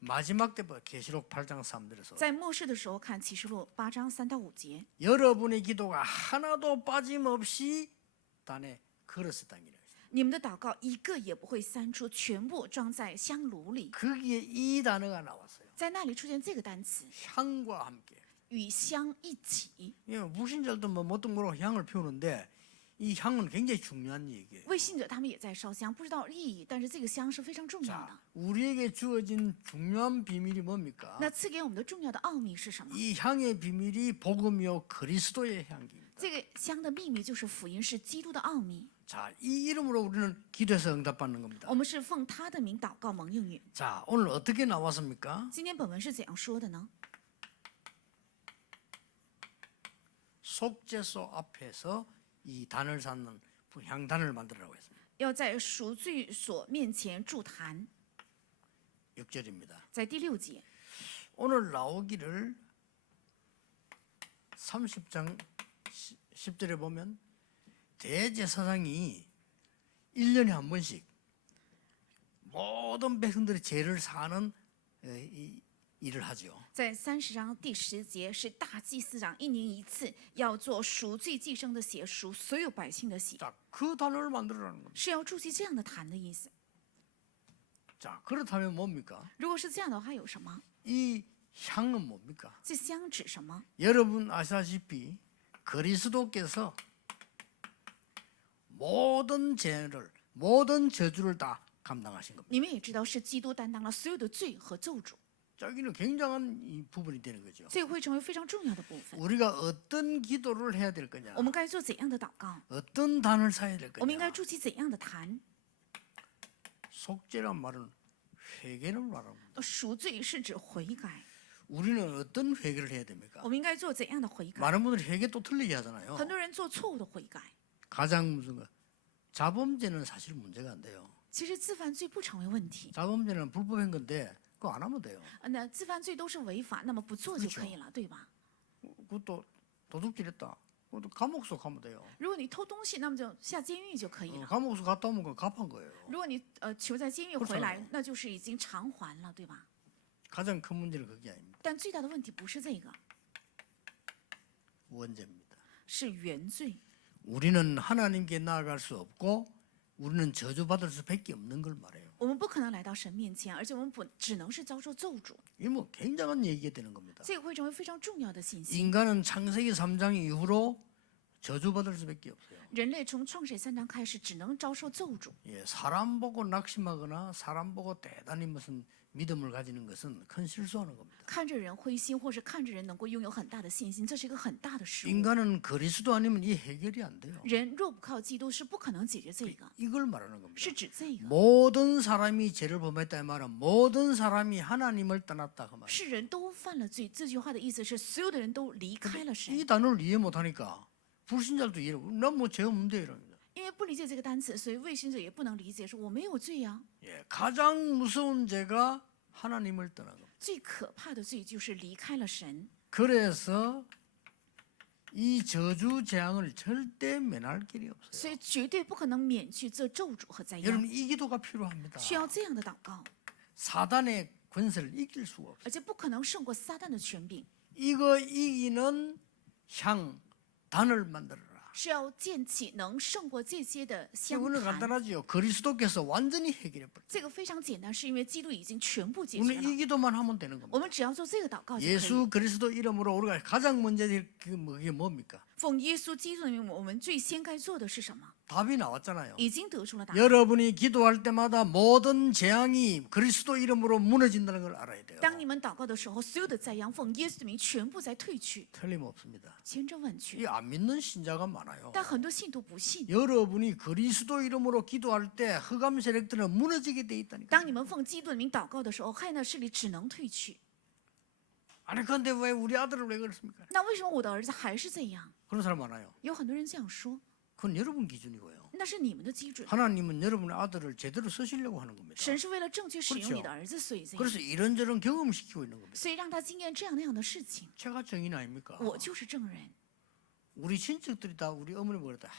마지막 때 계시록 8장 3절에서 在末世的时候看启示录8章3到5节， 여러분의 기도가 하나도 빠짐없이 단에 그릇에 담기는 것이다. 你们的祷告一个也不会散出，全部装在香炉里。 거기에 이 단어가 나왔어요. 在那里出现这个单词， 향과 함께. 与香一起。 예, 무신자들도 뭐 뭣도 모르고 향을 피우는데 이 향은 굉장히 중요한 얘기예요. 为信者他们也在烧香，不知道意义，但是这个香是非常重要的 자, 。 우리에게 주어진 중요한 비밀이 뭡니까? 那赐给我们的重要的奥秘是什么？ 이 향의 비밀이 복음이요 그리스도의 향기입니다. 这个香的秘密就是福音，是基督的奥秘。 자, 이 이름으로 우리는 기도해서 응답받는 겁니다. 我们是奉他的名祷告蒙应允。 자, 오늘 어떻게 나왔습니까? 今天本文是怎样说的呢？ 속죄소 앞에서 이 단을 쌓는 향단을 만들라고 했습니다. 要在赎罪所面前筑坛， 6절입니다. 在第6节。 오늘 나오기를 30장 10절에 보면 대제사장이 1년에 한 번씩 모든 백성들의 죄를 사는 일을 하죠. 在30章第10节是大祭司长1年1次要做赎罪祭牲的血赎所有百姓的血， 자, 그 단을 만들어라는 겁니다. 是要筑起这样的坛的意思。 자, 그렇다면 뭡니까? 如果是这样的话，有什么？ 이 향은 뭡니까? 这香指什么？ 여러분 아시다시피 그리스도께서 모든 죄를 모든 저주를 다 감당하신 겁니다. 你们也知道，是基督担当了所有的罪和咒诅， 여기는 굉장한 이 부분이 되는 거죠. 这个会成为非常重要的部分。 우리가 어떤 기도를 해야 될 거냐, 我们该做怎样的祷告？ 어떤 단을 쌓아야 될 我们应该 거냐. 筑起怎样的坛？ 속죄란 말은 회개를 말합니다. 赎罪是指悔改， 우리는 어떤 회개를 해야 됩니까? 我们应该做怎样的悔改？ 많은 분들이 회개 또 틀리게 하잖아요. 很多人做错误的悔改。 가장 무슨 거 자범죄는 사실 문제가 안 돼요. 其实自犯罪不成为问题， 자범죄는 불법한 건데 그거 안 하면 돼요. 那自犯罪都是违法，那么不做就可以了，对吧？ 그것도 도둑질했다. 그것도 감옥 속 가면 돼요. 如果你偷东西，那么就下监狱就可以了。 감옥 속 갔다 오면 그거 갚은 거예요. 如果你囚在监狱回来，那就是已经偿还了，对吧？ 가장 큰 문제는 그게 아닙니다. 但最大的问题不是这个， 원죄입니다. 是原罪。 우리는 하나님께 나아갈 수 없고 우리는 저주받을 수밖에 없는 걸 말해요. 我们不可能来到神面前，而且我们只能是遭受咒诅。 이게 뭐 굉장한 얘기가 되는 겁니다. 这个会成为非常重要的信息。 인간은 창세기 3장 이후로 저주받을 수밖에 없어요. 人类从创世3章开始，只能遭受咒诅。 예, 사람 보고 낙심하거나 사람 보고 대단히 무슨 믿음을 가지는 것은 큰 실수하는 겁니다. 看着人灰心，或是看着人能够拥有很大的信心，这是一个很大的失误。 인간은 그리스도 아니면 이 해결이 안 돼요. 人若不靠基督，是不可能解决这个， 이걸 말하는 겁니다. 是指这个。 모든 사람이 죄를 범했다 이 말은 모든 사람이 하나님을 떠났다 그 말. 是人都犯了罪，这句话的意思是所有的人都离开了神。 이 단어를 이해 못하니까 불신자들도 이해. 난뭐죄 없는데 이럽니다. 因为不理解这个单词，所以未信者也不能理解，说我没有罪呀、 예, 가장 무서운 죄가 하나님을 떠난 겁니다. 最可怕的罪就是离开了神。 그래서 이 저주 재앙을 절대 면할 길이 所 없어요. 以绝对不可能免去这咒诅和灾殃， 여러분 이 기도가 필요합니다. 需要这样的祷告， 사단의 권세를 이길 수가 없어요. 而且不可能胜过撒旦的权柄， 이거 이기는 향 단을 만들어라. 是要建起能胜过这些的香 이거는 坛。 간단하지요. 그리스도께서 완전히 해결해 버려. 这个非常简单，是因为基督已经全部解决 우리는 了。 이 기도만 하면 되는 我 겁니다. 们只要做这个祷告就可以。 예수 그리스도 이름으로 우리가 가장 먼저 그게 뭡니까? 奉耶稣基督的名，我们最先该做的是什么？ 답이 나왔잖아요. 已经得出了答案。 여러분이 기도할 때마다 모든 재앙이 그리스도 이름으로 무너진다는 걸 알아야 돼요. 当你们祷告的时候，所有的灾殃奉耶稣的名全部在退去， 틀림없습니다. 千真万确。 이 안 믿는 신자가 많아요. 但很多信徒不信。 여러분이 그리스도 이름으로 기도할 때 흑암 세력들은 무너지게 돼 있다니까. 当你们奉基督的名祷告的时候，黑暗的势力只能退去。 아니 그런데 왜 우리 아들을 왜 그렇습니까? 那为什么我的儿子还是这样？ 그런 사람 많아요. 有很多人这样说， 그건 여러분 기준이고요. 那是你们的基准。 하나님은 여러분의 아들을 제대로 쓰시려고 하는 겁니다. 神是为了正确使用你的儿子，所以这样， 그래서 이런저런 경험시키고 있는 겁니다. 所以让他经验这样那样的事情。 제가 정인 아닙니까? 我就是证人。 우리 친척들이 다 우리 어머니 보고 다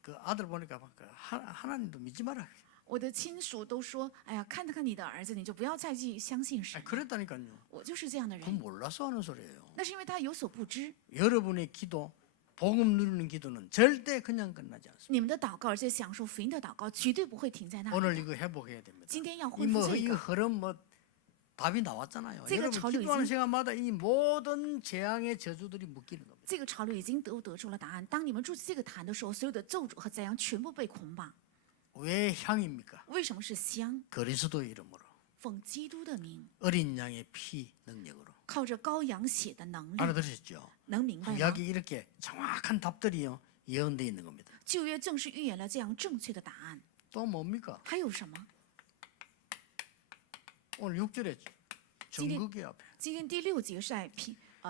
그 아들 보니까 막 하나님도 믿지 마라. 我的亲属都说：“哎呀，看看你的儿子，你就不要再去相信神。 그랬다니까요. ”我就是这样的 그 人， 몰라서 하는 소리예요. 那是因为他有所不知。 여러분의 기도, 복음 누리는 기도는 절대 그냥 끝나지 않습니다. 你们的祷告，而且享受福音的祷告，绝对不会停在那里 오늘 的。 이거 회복해야 됩니다. 今天要恢复这 이 个， 흐름 뭐 답이 나왔잖아요. 这个 여러분 潮流已 기도하는 经 시간마다 이 모든 재앙의 저주들이 묶이는 겁니다. 这个潮流已经得出了答案。当你们筑起这个坛的时候，所有的咒诅和灾殃全部被捆绑。 왜 향입니까? 为什么是香？ 그리스도의 이름으로 奉基督的名， 어린 양의 피 능력으로 靠着羔羊血的能力， 알아들으셨죠? 能明白吗？ 구약이 이렇게 정확한 답들이요 예언되어 있는 겁니다. 旧约正是预言了这样正确的答案。 또 뭡니까? 还有什么？ 오늘 6절에 정극의 앞에 今天第6节是在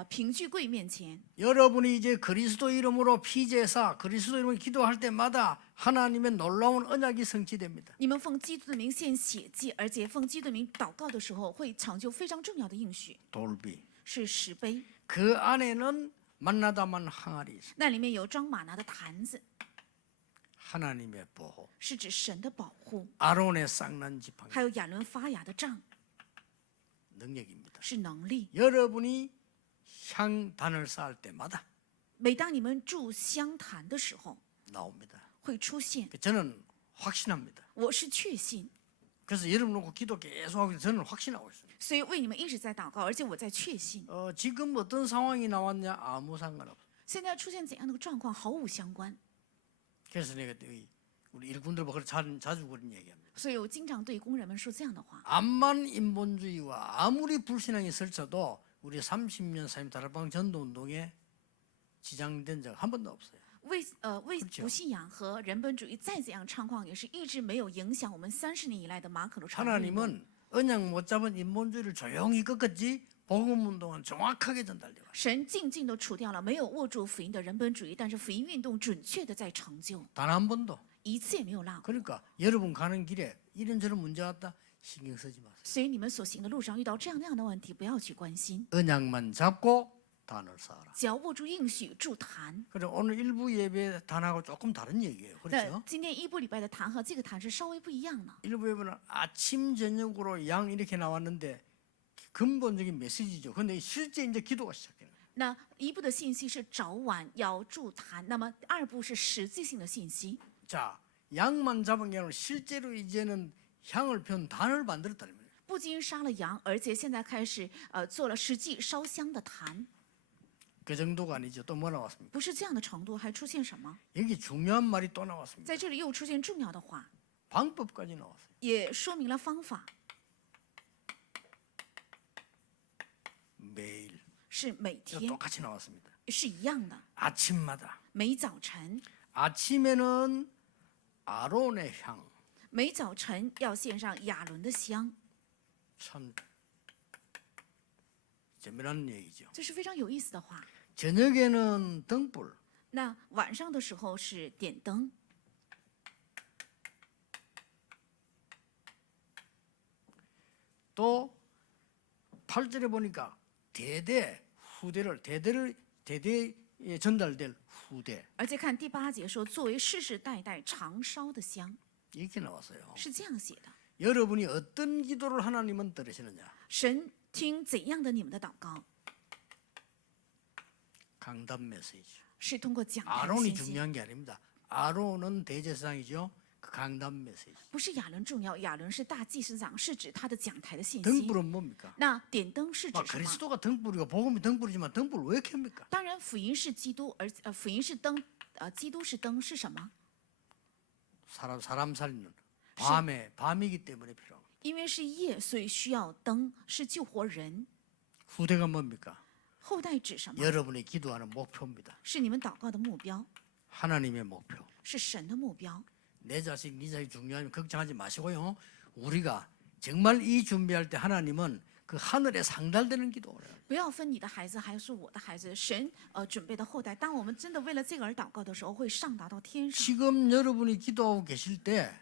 凭据柜面前， 여러분이 이제 그리스도 이름으로 피제사 그리스도 이름으로 기도할 때마다 하나님의 놀라운 언약이 성취됩니다. 你们奉基督的名献血祭，而且奉基督的名祷告的时候，会成就非常重要的应许， 돌비 是石碑。 그 안에는 만나다만 항아리 있습니다. 那里面有装玛拿的坛子， 하나님의 보호 是指神的保护， 아론의 쌍난 지팡이 还有亚伦发芽的杖， 능력입니다. 是能力。 여러분이 향단을 쌓을 때마다 每当你们筑香坛的时候， 나옵니다. 会出现。 저는 확신합니다. 我是确信， 그래서 여러분 놓고 기도 계속하고 저는 확신하고 있습니다. 所以为你们一直在祷告，而且我在确信。 지금 어떤 상황이 나왔냐 아무 상관없어요. 现在出现怎样的状况毫无相关， 그래서 내가 우리 일꾼들 보고 자주 그런 얘기합니다. 所以我经常对工人们说这样的话： 암만 인본주의와 아무리 불신앙이 설쳐도 우리 30년 사임 다락방 전도운동에 지장된 적 한 번도 없어요. 为不信仰和人本主义再怎样猖狂，也是一直没有影响我们30年以来的马可路传道运动。 하나님은 언약 못 잡은 인본주의를 조용히 꺾었지 복음 운동은 정확하게 전달돼요. 神静静地除掉了没有握住福音的人本主义，但是福音运动准确的在成就， 단 한 번도. 一次也没有落过。 그러니까 여러분 가는 길에 이런저런 문제 왔다 신경 쓰지 마세요. 所以你们所行的路上遇到这样那样的问题，不要去关心， 언약만 잡고 단을 쌓아라. 只要握住应许筑坛。 그래 오늘 일부 예배 단하고 조금 다른 얘기예요. 那 그렇죠? 今天一部礼拜的坛和这个坛是稍微不一样的。 일부 예배는 아침 저녁으로 양 이렇게 나왔는데 근본적인 메시지죠. 근데 실제 이제 기도가 시작되는 거예요. 那一部的信息是早晚要筑坛，那么二部是实际性的信息。 자, 양만 잡은 게 아니라 실제로 이제는 향을 편 단을 만들었다는 거예요. 不仅杀了羊，而且现在开始做了实际烧香的坛， 그 정도가 아니죠. 또 뭐 나왔습니까? 不是这样的程度，还出现什么？ 여기 중요한 말이 또 나왔습니다. 在这里又出现重要的话， 방법까지 나왔어요. 也说明了方法， 매일 是每 이거 天 똑같이 나왔습니다. 是一样的。 아침마다 每早晨， 아침에는 아론의 향 每早晨要献上亚伦的香， 참 재미난 얘기죠. 这是非常有意思的话。 저녁에는 등불 那晚上的时候是点灯， 또 8절에 보니까 대대에 전달될 후대 而且看第8节说，作为世世代代常烧的香， 이렇게 나왔어요. 是这样写的。 여러분이 어떤 기도를 하나님은 들으시느냐? 神听怎样的你们的祷告， 강단 메시지. 是通过讲台的 아론이 信息， 중요한 게 아닙니다. 아론은 대제사장이죠. 그 강단 메시지. 不是亚伦重要，亚伦是大祭司长，是指他的讲台的信息。 등불은 뭡니까? 那点灯是指 막 什么？ 그리스도가 등불이고 복음이 등불이지만 등불 왜 켭니까? 当然，福音是基督，而福音是灯，基督是灯，是什么？ 사람 살리는 밤이기 때문에 필요한 거예요. 因为是夜，所以需要灯，是救活人。 후대가 뭡니까? 后代指什么？ 여러분이 기도하는 목표입니다. 是你们祷告的目标， 하나님의 목표. 是神的目标。 내 자식, 네 자식 중요하면 걱정하지 마시고요. 우리가 정말 이 준비할 때 하나님은 그 하늘에 상달되는 기도를 해요. 不要分你的孩子还是我的孩子，神准备的后代。当我们真的为了这个而祷告的时候，会上达到天上。 지금 여러분이 기도하고 계실 때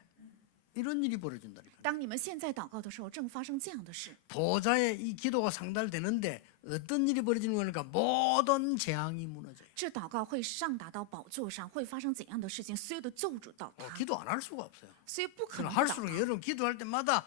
이런 일이 벌어진다니까. 当你们现在祷告的时候，正发生这样的事。 보좌에 이 기도가 상달되는데 어떤 일이 벌어지는 거니까 모든 재앙이 무너져요. 这祷告会上达到宝座上，会发生怎样的事情？所有的咒诅倒塌， 기도 안 할 수가 없어요. 所以不可 그러나 能不祷 할수록 告。 여러분 기도할 때마다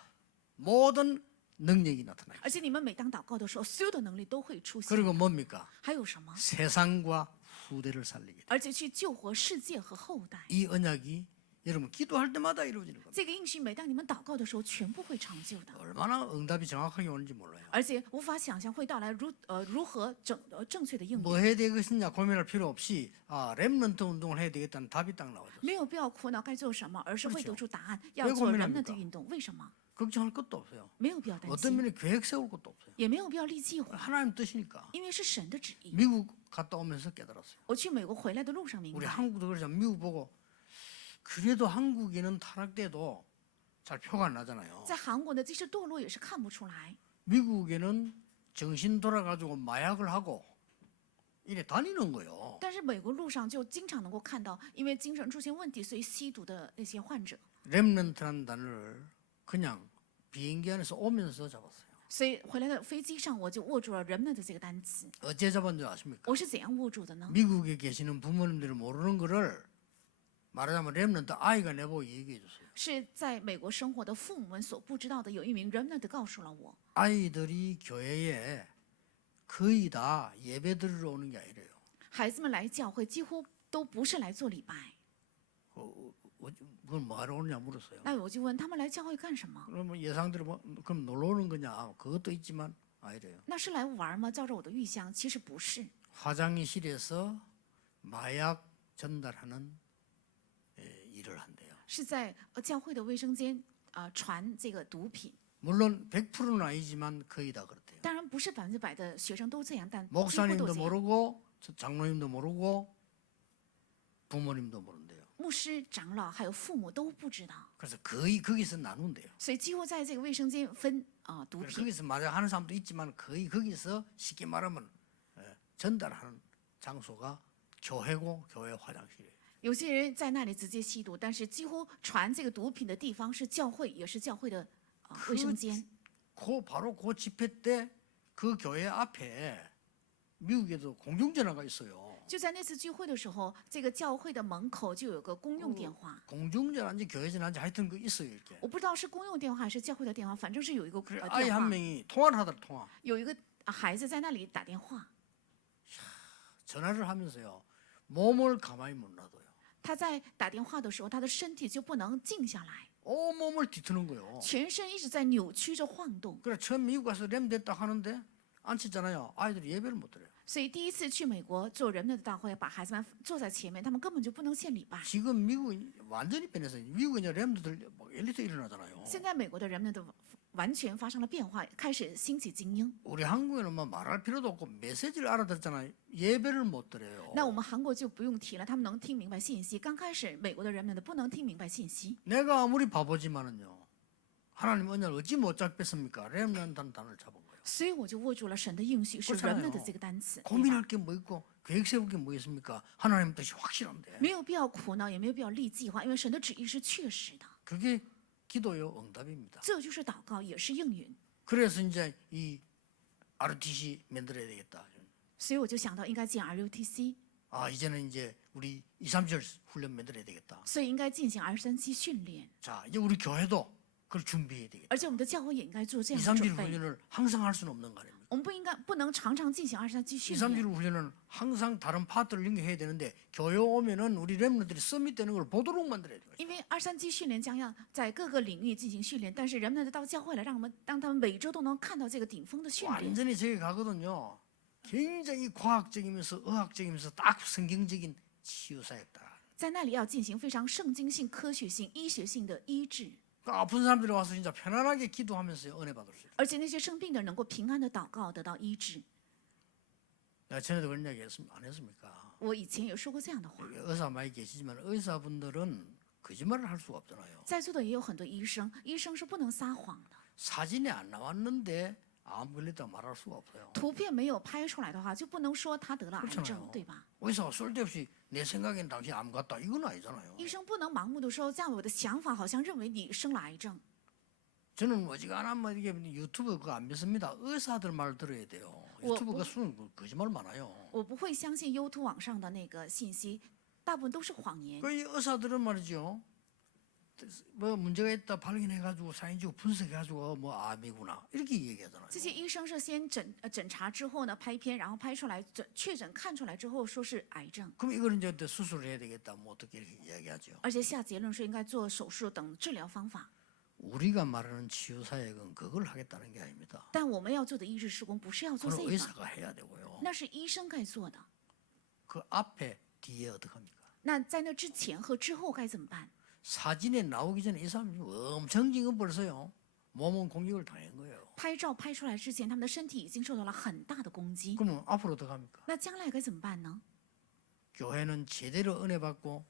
모든 능력이 나타나요. 而且你们每当祷告的时候，所有的能力都会出现。 그리고 뭡니까? 还有什么？ 세상과 후대를 살리게 돼. 而且去救活世界和后代。 이 언약이 여러분 기도할 때마다 이루어지는 겁니다. 这个应许每当你们祷告的时候，全部会成就的， 얼마나 응답이 정확하게 오는지 몰라요. 而且无法想象会到来如何正确的应 뭐 允。 해야 되겠느냐 고민할 필요 없이 렘넌트 운동을 해야 되겠다는 답이 딱 나오죠. 没有必要苦恼该做什么，而是会 그렇죠 得出答案， 왜 要做 고민합니까 人们的运动。为什么？ 걱정할 것도 없어요. 没有必要担 어떤 心， 면에 계획 세울 것도 없어요. 也没有必要立计划， 하나님 뜻이니까. 因为是神的旨意。 미국 갔다 오면서 깨달았어요. 我去美国回来的路上明 우리 白， 한국도 그러잖아요. 미국 보고 그래도 한국인은 타락돼도 잘 표가 안 나잖아요. 在韩国呢，即使堕落也是看不出来。 미국에는 정신 돌아가지고 마약을 하고 이래 다니는 거예요. 但是美国路上就经常能够看到，因为精神出现问题，所以吸毒的那些患者。 렘넌트라는 단어를 그냥 비행기 안에서 오면서 잡았어요. 所以回来的飞机上，我就握住了 remnant 这个单词。 어째 잡은 줄 아십니까? 我是怎样握住的呢？ 미국에 계시는 부모님들이 모르는 거를 말하자면 렘넌트 아이가 내보고 얘기해 줬어요. 是在美国生活的父母们所不知道的，有一名 remnant 告诉了我， 아이들이 교회에 거의 다 예배 드리러 오는 게 아니래요. 孩子们来教会几乎都不是来做礼拜。 그건 뭐하러 오느냐 물었어요. 那我就问他们来教会干什么？ 그러면 예상대로 뭐 그럼 놀러 오는 거냐? 그것도 있지만 아니래요. 那是来玩吗？照着我的预想，其实不是， 화장실에서 마약 전달하는 일을 한대요. 是在教会的卫生间传这个毒品。 물론 100%는 아니지만 거의 다 그렇대요. 当然不是100%的学生都这样，但几乎 목사님도 都这样。 모르고 장로님도 모르고 부모님도 모른대요. 牧师、长老还有父母都不知道， 그래서 거의 거기서 나눈대요. 所以几乎在这个卫生间分毒 그래서 品。 거기서 마약하는 사람도 있지만 거의 거기서 쉽게 말하면 전달하는 장소가 교회고 교회 화장실이에요. 有些人在那里直接吸毒，但是几乎传这个毒品的地方是教会，也是教会的卫生间。 바로 그 집회 때 그 교회 앞에 미국에도 공중전화가 있어요. 就在那次聚会的时候，这个教会的门口就有个公用电话， 공중전화인지 교회전화인지 하여튼 그 있어요 이렇게. 我不知道是公用电话还是教会的电话，反正是有一个 그래 아이 电 한 话， 명이 통화를 하더라 통화. 有一个孩子在那里打电话， 전화를 하면서요 몸을 가만히 못 놔둬요. 他在打电话的时候，他的身体就不能静下来， 온 몸을 뒤트는 거예요. 全身一直在扭曲着晃动。 그래 처음 미국 가서 렘 됐다 하는데 안 치잖아요. 아이들이 예배를 못 드려요. 所以第一次去美国做人们的大会，把孩子们坐在前面，他们根本就不能献礼拜。 지금 미국이 완전히 변했어요. 미국에 이제 렘들들 엘리트 일어나잖아요. 现在美国的人们的完全发生了变化，开始兴起精英。 우리 한국에는 뭐 말할 필요도 없고 메시지를 알아듣잖아요. 예배를 못 드려요. 那我们韩国就不用提了，他们能听明白信息。刚开始美国的人们的不能听明白信息， 내가 아무리 바보지만은요. 하나님 언약을 어찌 못 잡겠습니까? 렘넌트라는 단어를 잡은 거예요. 所以我就握住了神的应许，是 그렇잖아요 人们的这个单词。对吧 고민할 게 뭐 있고 계획 세울 게 뭐 있습니까? 하나님 뜻이 확실한데. 没有必要苦恼，也没有必要立计划，因为神的旨意是确实的。 그게 기도요 응답입니다. 这就是祷告，也是应允。 그래서 이제 이 RTC 만들어야 되겠다. 所以我就想到应该建 RUTC， 아 이제는 이제 우리 2, 3절 훈련 만들어야 되겠다. 所以应该进行237训练， 자 이제 우리 교회도 그걸 준비해야 되겠다. 而且我们的教会也应该做这 2, 样的 3절 准备。 훈련을 항상 할 수는 없는 거 아닙니까? 我们不能常常进行237 2, 训 3절 练， 훈련은 항상 다른 파트를 연결해야 되는데 교회 오면은 우리 렘너들이 서밋되는 걸 보도록 만들어야 돼요. 因为237训练将要在各个领域进行训练，但是人们到教会来，让他们每周都能看到这个顶峰的训练。 완전히 저기 가거든요. 굉장히 과학적이면서 의학적이면서 딱 성경적인 치유사역다. 在那里要进行非常圣经性、科学性、医学性的医治， 그러니까 아픈 사람들이 와서 진짜 편안하게 기도하면서 은혜 받을 수 있어요. 而且那些生病的人能够平安的祷告，得到医治。 내가 전에도 그런 이야기 안 했습니까? 我以前有说过这样的话， 여기 의사 많이 계시지만 의사분들은 거짓말을 할 수가 없잖아요. 在座的也有很多医生，医生是不能撒谎的。 사진이 안 나왔는데 암 걸렸다고 말할 수가 없어요. 图片没有拍出来的话，就不能说他得了癌 그렇잖아요 症，对吧？ 의사가 쓸데없이 내 생각엔 당신 암 같다 이건 아니잖아요. 医生不能盲目的说，在我的想法好像认为你生了癌症。 저는 어지간하면 이게 유튜브 그거 안 믿습니다. 의사들 말 들어야 돼요. 뭐, 유튜브 그 수는 거짓말 많아요. 我不会相信 YouTube 网上的那个信息，大部分都是谎言。 그 이 의사들은 말이죠. 뭐 문제가 있다 발견해가지고 사인지고 분석해가지고 뭐 암이구나 이렇게 얘기하잖아요. 这些医生是先诊查之后呢，拍片，然后拍出来确诊看出来之后说是癌症， 그럼 이걸 이제 어때 수술을 해야 되겠다 뭐 어떻게 이렇게 이야기하죠. 而且下结论说应该做手术等治疗方法。 우리가 말하는 치유 사역은 그걸 하겠다는 게 아닙니다. 但我们要做的医治施工不是要做 그건 这个， 의사가 해야 되고요. 那是医生该做的。 그 앞에 뒤에 어떻게 합니까? 那在那之前和之后该怎么办？ 사진에 나오기 전에 이 사람이 엄청 지금 벌써요. 몸은 공격을 당한 거예요. 拍照拍出来之前，他们的身体已经受到了很大的攻击。 그러면 앞으로 어떻게 합니까? 那将来该怎么办呢？ 교회는 제대로 은혜 받고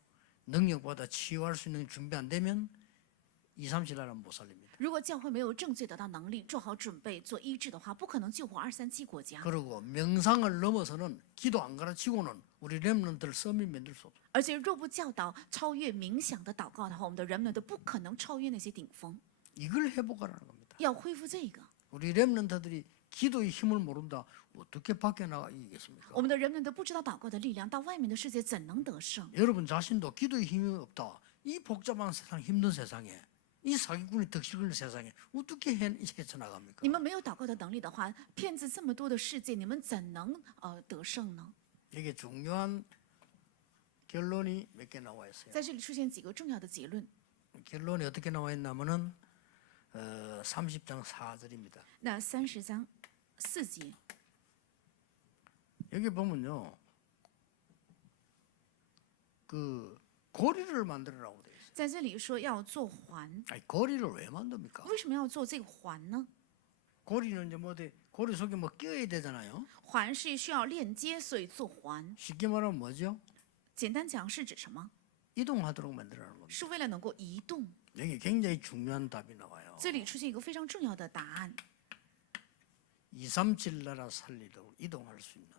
능력보다 치유할 수 있는 준비 안 되면 2, 3,7나라는 못 살립니다. 如果教会没有正确得到能力，做好准备做医治的话，不可能救活237国家。 그리고 명상을 넘어서는 기도 안 가르치고는 우리 렘넌트를 썸이 만들 수 없어요. 而且若不教导超越冥想的祷告的话，我们的人们都不可能超越那些顶峰。 이걸 회복하라는 겁니다. 要恢复这个， 우리 렘넌트들이 기도의 힘을 모른다. 어떻게 밖에 나가겠습니까? 我们的人们都不知道祷告的力量，到外面的世界怎能得胜？ 여러분 자신도 기도의 힘이 없다. 이 복잡한 세상, 힘든 세상에 이 사기꾼이 덕실거리는 세상에 어떻게 헤쳐나갑니까? 你们没有祷告的能力的话，骗子这么多的世界，你们怎能得胜呢？ 이게 중요한 결론이 몇 개 나와 있어요. 在这里出现几个重要的结论。 결론이 어떻게 나와 있냐면은 30장 4절입니다. 那30章4节， 여기 보면요, 그 고리를 만들어라고 돼 있어요. 在这里说要做环， 아니 고리를 왜 만듭니까? 为什么要做这个环呢？ 고리는 이제 뭐 어디 고리 속에 뭐 끼어야 되잖아요. 环是需要链接，所以做环。 쉽게 말하면 뭐죠? 简单讲是指什么？ 이동하도록 만들어라는 겁니다. 是为了能够移动。 여기 굉장히 중요한 답이 나와요. 这里出现一个非常重要的答案， 237 나라 살리도록 이동할 수 있는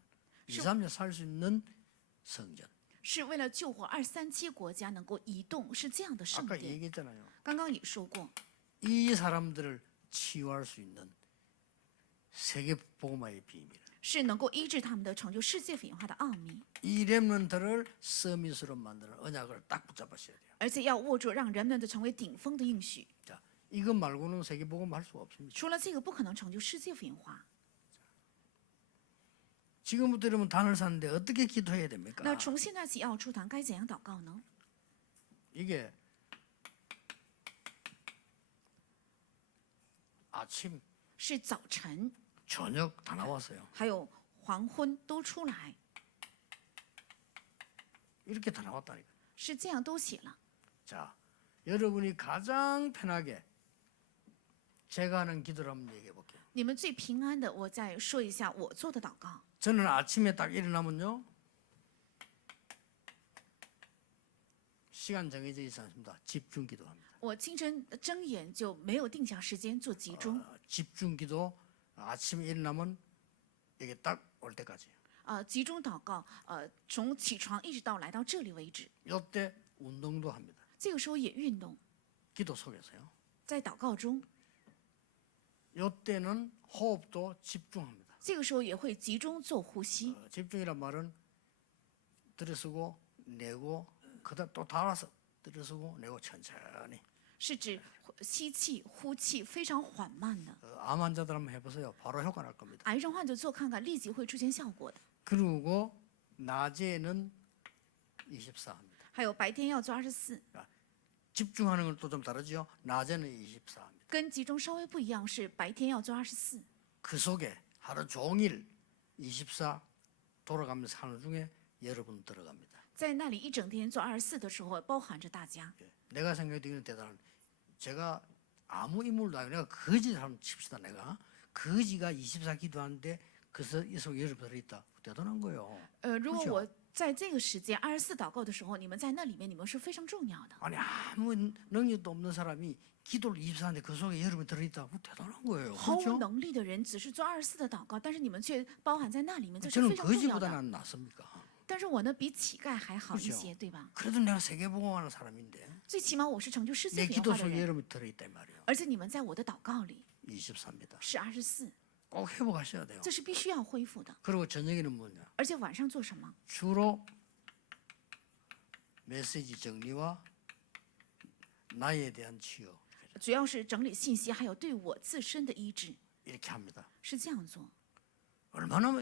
237 살 수 있는 성전. 是为了救活237国家能够移动，是这样的圣 아까 殿。 얘기했잖아요. 刚刚也说过， 이 사람들을 치유할 수 있는 세계 복음화의 비밀. 是能够医治他们的，成就世界演化的奥秘， 이 렘넌트를 서밋으로 만드는 언약을 딱 붙잡으셔야 돼요. 而且要握住让人们的成为顶峰的应许。 자, 이것 말고는 세계 복음화 할 수가 없습니다. 除了这个，不可能成就世界演化。 지금부터 여러분 단을 샀는데 어떻게 기도해야 됩니까? 那从现在起要出坛，该怎样祷告呢？ 이게 아침, 是早晨， 저녁 다 나왔어요. 还有黄昏都出来， 이렇게 다 나왔다니까. 是这样都写了。 자, 여러분이 가장 편하게 제가 하는 기도를 한번 얘기해 볼게요. 你们最平安的，我再说一下我做的祷告。 저는 아침에 딱 일어나면요, 시간 정해져 있지 않습니다. 집중 기도합니다. 我清晨睁眼就没有定下时间做集中， 집중 기도 아침에 일어나면 여기 딱 올 때까지. 集中祷告，从起床一直到来到这里为止。 이때 운동도 합니다. 这个时候也运动， 기도 속에서요. 在祷告中， 이때는 호흡도 집중합니다. 这个时候也会集中做呼吸。 집중이란 말은 들이쓰고 내고 그다음 또 달아서 들이쓰고 내고 천천히. 是指吸气、呼气非常缓慢的。 암 환자들 한번 해보세요. 바로 효과 날 겁니다. 癌症患者做看看，立即会出现效果的。 그리고 낮에는 24합니다. 还有白天要做24， 집중하는 건 또 좀 다르죠. 낮에는 24합니다. 跟集中稍微不一样，是白天要做24。 그 속에 하루 종일 24 돌아가면서 하는 중에 여러분 들어갑니다. 在那里一整天做24的时候，包含着大家。 내가 생각되기는 대단한. 제가 아무 인물도 아니고 내가 거지 한번 칩시다. 내가 거지가 24 기도하는데 그래서 이 속에 여러분 들어있다. 대단한 거예요. 如果 그죠? 我在这个时间24祷告的时候，你们在那里面，你们是非常重要的。 아니 아무 능력도 없는 사람이 기도를 24하는데 그 속에 여러분 들어있다. 대단한 거예요. 毫无 그렇죠? 能力的人只是做24的祷告，但是你们却包含在那里面，这是 저는 非常重要 거지보다 的。 난 낫습니까? 但是我呢，比乞丐还好一 그죠? 些，对吧？ 그래도 내가 세계복음하는 사람인데 最起码我是成就世界 내 演 기도 化的 속에 人， 여러분이 들어있단 말이에요. 而且你们在我的祷告里 24입니다. 是24， 꼭 회복하셔야 돼요. 这是必须要恢复的。 그리고 저녁에는 뭐냐? 而且晚上做什么？ 주로 메시지 정리와 나에 대한 치유 主要是整理信息，还有对我自身的医治， 이렇게 합니다. 是这样做。 얼마나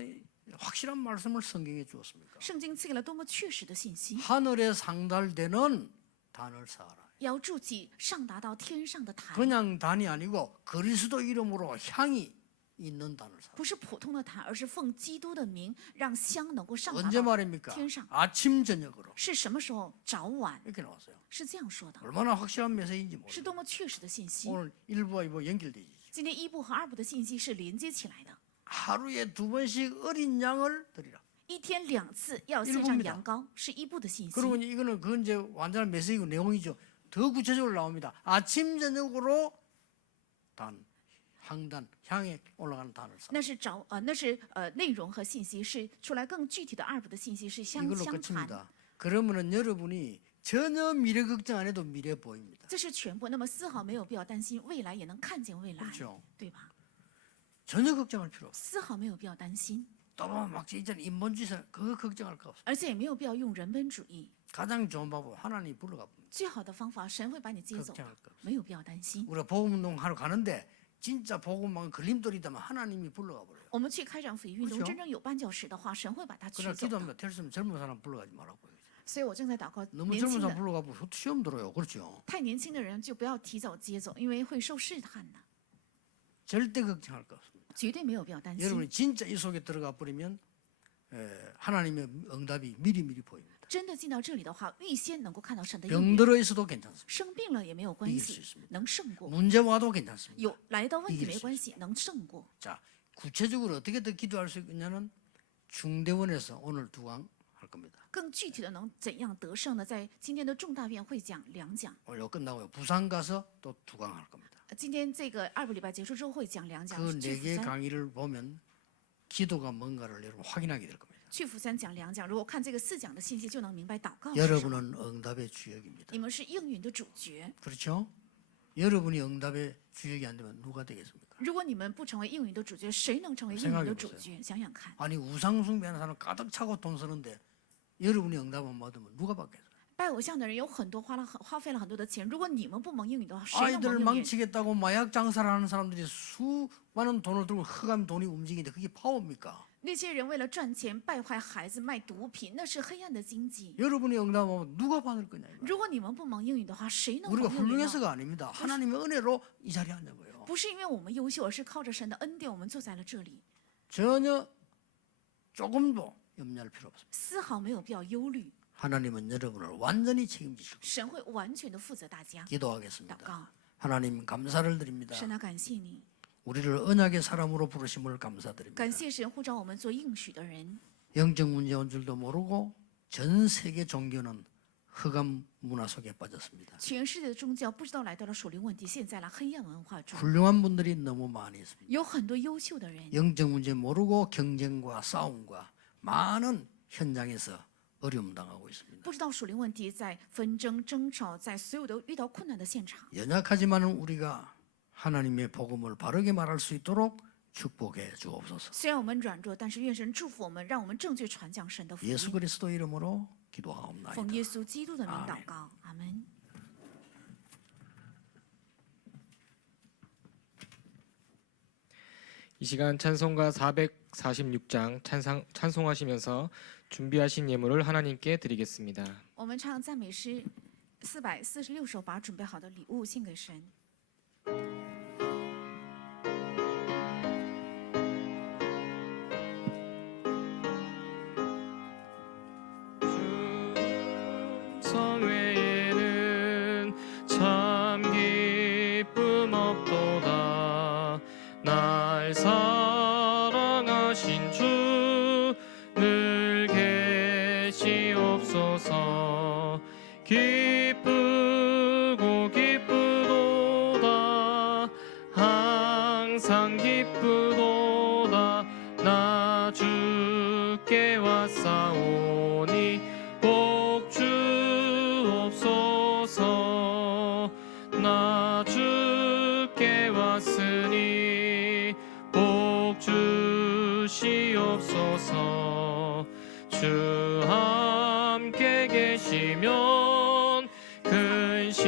확실한 말씀을 성경에 주었습니까? 圣经赐给了多么确实的信息， 하늘에 상달되는 단을 쌓아라. 要筑起上达到天上的坛， 그냥 단이 아니고 그리스도 이름으로 향이 있는 단을 쌓아라. 不是普通的坛，而是奉基督的名，让香能够上达 언제 到 말입니까? 天上。 아침 저녁으로 是什么时候？早晚 이렇게 나왔어요. 是这样说的， 얼마나 확실한 메시지인지 是 모르겠어요. 多么确实的信息。 오늘 1부와 2부 연결되지. 今天一部和二部的信息是连接起来的， 하루에 2번씩 어린 양을 드리라. 一天2次要献上羊羔，是一部的信息。 그리고 이거는 그 이제 완전한 메시지고 내용이죠. 더 구체적으로 나옵니다. 아침 저녁으로 단, 항단, 향에 올라가는 단을 쌓아. 那是内容和信息是出来更具体的二部的信息是香 이걸로 坛， 끝입니다. 그러면은 여러분이 전혀 미래 걱정 안 해도 미래 보입니다. 这是全部。那么丝毫没有必要担心未来，也能看见未来， 그렇죠. 对吧？ 전혀 걱정할 필요 없어요. 丝毫没有必要担心， 또막 이제 인본주의서 그거 걱정할 거 없어요. 而且也没有必要用人本主义。 가장 좋은 방법 하나님 불러가 봅니다. 最好的方法，神会把你接走的， 걱정할 거 없어요. 没有必要担心。 우리가 복음운동 하러 가는데 진짜 복음만 걸림돌이다면 하나님이 불러가 버려요. 我们去开展福音运动， 그렇죠 真正有绊脚石的话，神会把他驱 그러나 走的。 기도하면 될 수 있으면 젊은 사람 불러가지 말라고요. 所以我正在祷告， 너무 年 젊은 轻 사람 的 불러가면 시험 들어요. 그렇죠? 太年轻的人就不要提早接走，因为会受试探的， 절대 걱정할 거 없습니다. 绝对没有必要担心。 여러분이 진짜 이 속에 들어가 버리면 하나님의 응답이 미리미리 보입니다. 真的进到这里的话，预先能够看到神的应 병 允。 들어 있어도 괜찮습니다. 生病了也没有关 이길 수 系 있습니다 ，能胜过。 문제 와도 괜찮습니다. 有来到问题 이길 没 수 关系，能胜过。 자, 구체적으로 어떻게 더 기도할 수 있느냐는 중대원에서 오늘 두강 할 겁니다. 更具体的能怎样得胜呢？在今天的众大院会讲2讲， 오늘 이거 끝나고요. 부산 가서 또 두강 할 겁니다. 今天这个2部礼拜结束之后会讲2讲。 그 去 4개의 釜山， 강의를 보면 기도가 뭔가를 여러분 확인하게 될 겁니다. 去釜山讲2讲。如果看这个4讲的信息，就能明白祷告是什么。 여러분은 응답의 주역입니다. 你们是应允的主角。 그렇죠? 여러분이 응답의 주역이 안 되면 누가 되겠습니까? 如果你们不成为应允的主角，谁能成为应允的主角？想想看， 아니 우상 숭배하는 사람 가득 차고 돈 쓰는데 여러분이 응답 안 받으면 누가 받겠어요? 拜偶像的人有很多，花费了很多的钱。如果你们不蒙应允的话，谁能 아이들 蒙应允？ 망치겠다고 마약 장사를 하는 사람들이 수많은 돈을 들고 흑암 돈이 움직이는데 그게 파워입니까? 那些人为了赚钱败坏孩子、卖毒品，那是黑暗的经济。 여러분이 응답하면 누가 받을 거냐? 如果你们不蒙应允的话，谁能 우리가 蒙应允呢？ 훌륭해서가 아닙니다. 하나님의 은혜로 이 자리에 앉은 거예요. 不是因为我们优秀，而是靠着神的恩典，我们坐在了这里， 전혀 조금도 염려할 필요 없습니다. 丝毫没有必要忧虑。 하나님은 여러분을 완전히 책임지실 겁니다. 神会完全的负责大家。祷 기도하겠습니다. 告， 하나님 감사를 드립니다. 神啊，感谢你， 우리를 언약의 사람으로 부르심을 감사드립니다. 感谢神呼召我们做应许的人。 영적 문제 온 줄도 모르고 전 세계 종교는 흑암 문화 속에 빠졌습니다. 全世界的宗教不知道来到了属灵问题，陷在了黑暗文化中。 훌륭한 분들이 너무 많이 있습니다. 有很多优秀的人， 영적 문제 모르고 경쟁과 싸움과 많은 현장에서 어려움 당하고 있습니다. 不知道属灵问题，在纷争、争吵，在所有的遇到困难的现场。 연약하지만은 우리가 하나님의 복음을 바르게 말할 수 있도록 축복해 주옵소서. 虽然我们软弱，但是愿神祝福我们，让我们正确传讲神的福 예수 音。 그리스도 이름으로 奉 기도하옵나이다. 耶稣基督的名阿门祷告，阿门。 이 시간 찬송가 446장 찬송하시면서 준비하신 예물을 하나님께 드리겠습니다. 我们唱赞美诗446首，把准备好的礼物献给神。 성회에는 참 기쁨 없도다. 날 사랑하신 주 늘 계시옵소서. 기쁘고 기쁘도다. 항상 기쁘도다. 나 주께 왔사오니 복 주옵소서. 나 주께 왔으니 복 주시옵소서. 주 함께 계시면 근심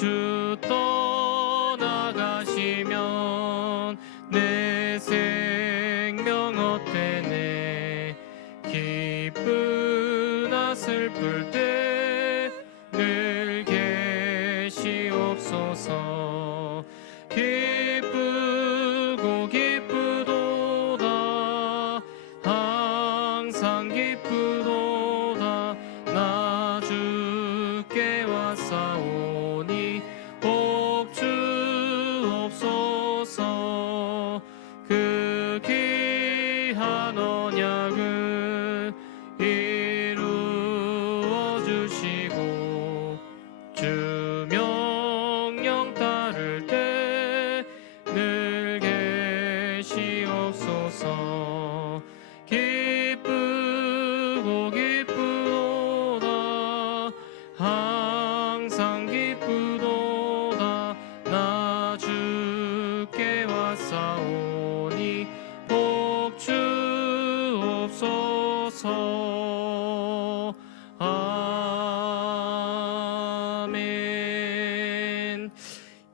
주 떠나가시면 내 생명 어때네 기쁘나 슬플 때 늘 계시옵소서 기쁘고 기쁘도다 항상 기쁘도다 나 주께 왔사오니 복 주옵소서 그 귀한 언약을 이루어 주시고 주 명령 따를 때 늘 계시옵소서 기쁘고 기쁘도다 항상 기쁘도다 나 주께 왔사오니 복 주옵소서 아멘.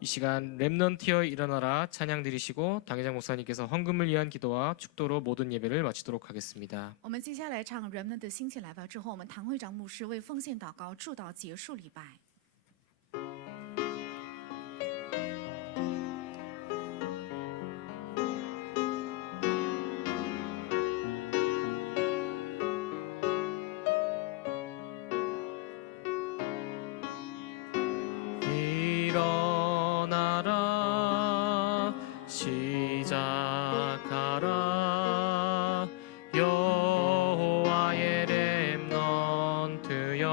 이 시간 렘넌티어 일어나라 찬양 드리시고 당회장 목사님께서 헌금을 위한 기도와 축도로 모든 예배를 마치도록 하겠습니다. 我们接下来唱《人们的兴起来吧》之后，我们堂会长牧师为奉献祷告祝祷结束礼拜。 일어나라 시작하라 여호와의 렘넌트여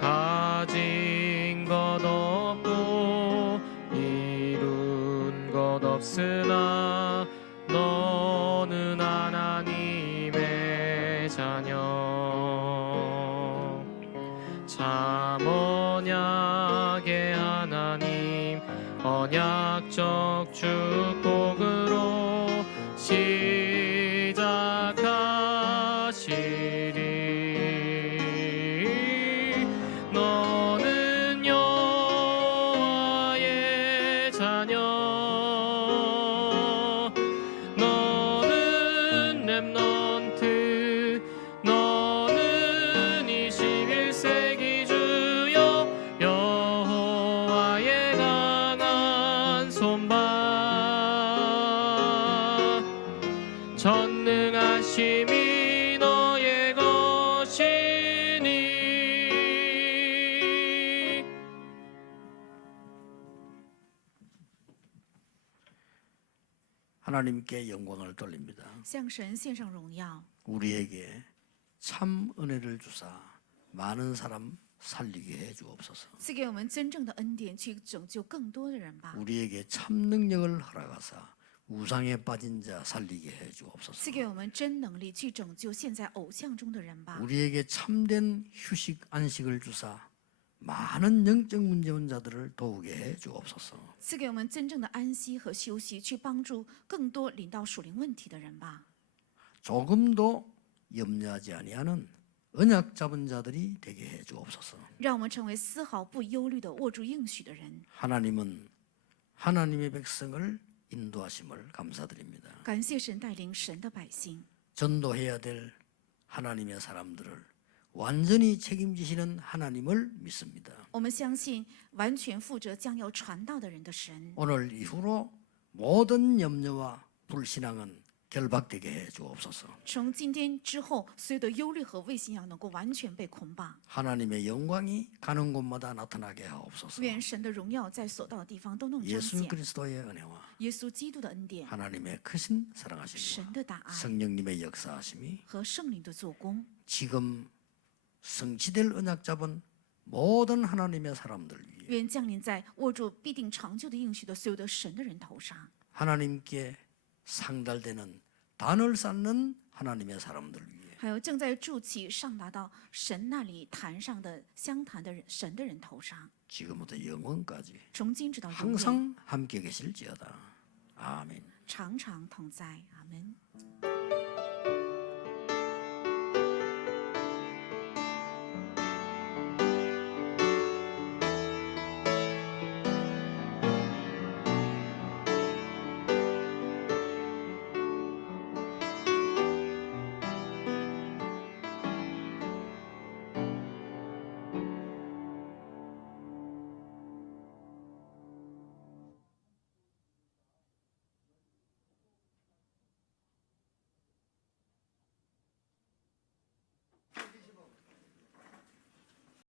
가진 것 없고 이룬 것 없으나 너는 하나님의 자녀 참 언약의 하나님 언약적 축복으로 시작하시리 너는 여호와의 자녀 너는 렘넌트 너는 21세기 주여 여호와의 강한 손바 전능하심이 너의 것이니 하나님께 영광을 돌립니다. 向神献上荣耀， 우리에게 참 은혜를 주사 많은 사람 살리게 해 주옵소서. 赐给我们真正的恩典，去拯救更多的人吧。 우리에게 참 능력을 허락하사 우상에 빠진 자 살리게 해 주옵소서. 赐给我们真能力，去拯救现在偶像中的人吧。 우리에게 참된 휴식 안식을 주사 많은 영적 문제 환자들을 도우게 해 주옵소서. 赐给我们真正的安息和休息，去帮助更多领到属灵问题的人吧。 조금도 염려하지 아니하는 언약 잡은 자들이 되게 해 주옵소서. 让我们成为丝毫不忧虑的握住应许的人。 하나님은 하나님의 백성을 인도하심을 감사드립니다. 感谢神带领神的百姓， 전도해야 될 하나님의 사람들을 완전히 책임지시는 하나님을 믿습니다. 我们相信完全负责将要传道的人的神。 오늘 이후로 모든 염려와 불신앙은 결박되게 해 주옵소서. 从今天之后，所有的忧虑和卫信仰能够完全被捆绑。 하나님의 영광이 가는 곳마다 나타나게 하옵소서. 愿神的荣耀在所到的地方都能彰 예수 显。 그리스도의 은혜와 耶稣基督的恩典、 하나님의 크신 사랑하심과 神的大爱 성령님의 역사하심이 和圣灵的做工， 지금 성취될 언약 잡은 모든 하나님의 사람들 위해 愿降临在握住必定长久的应许的所有的神的人头上。 하나님께 상달되는 단을 쌓는 하나님의 사람들 위해 还有正在筑起上达到神那里坛上的香坛的人，神的人头上， 지금부터 영원까지 从今直到永远， 항상 함께 계실지어다. 아멘. 常常同在。阿门。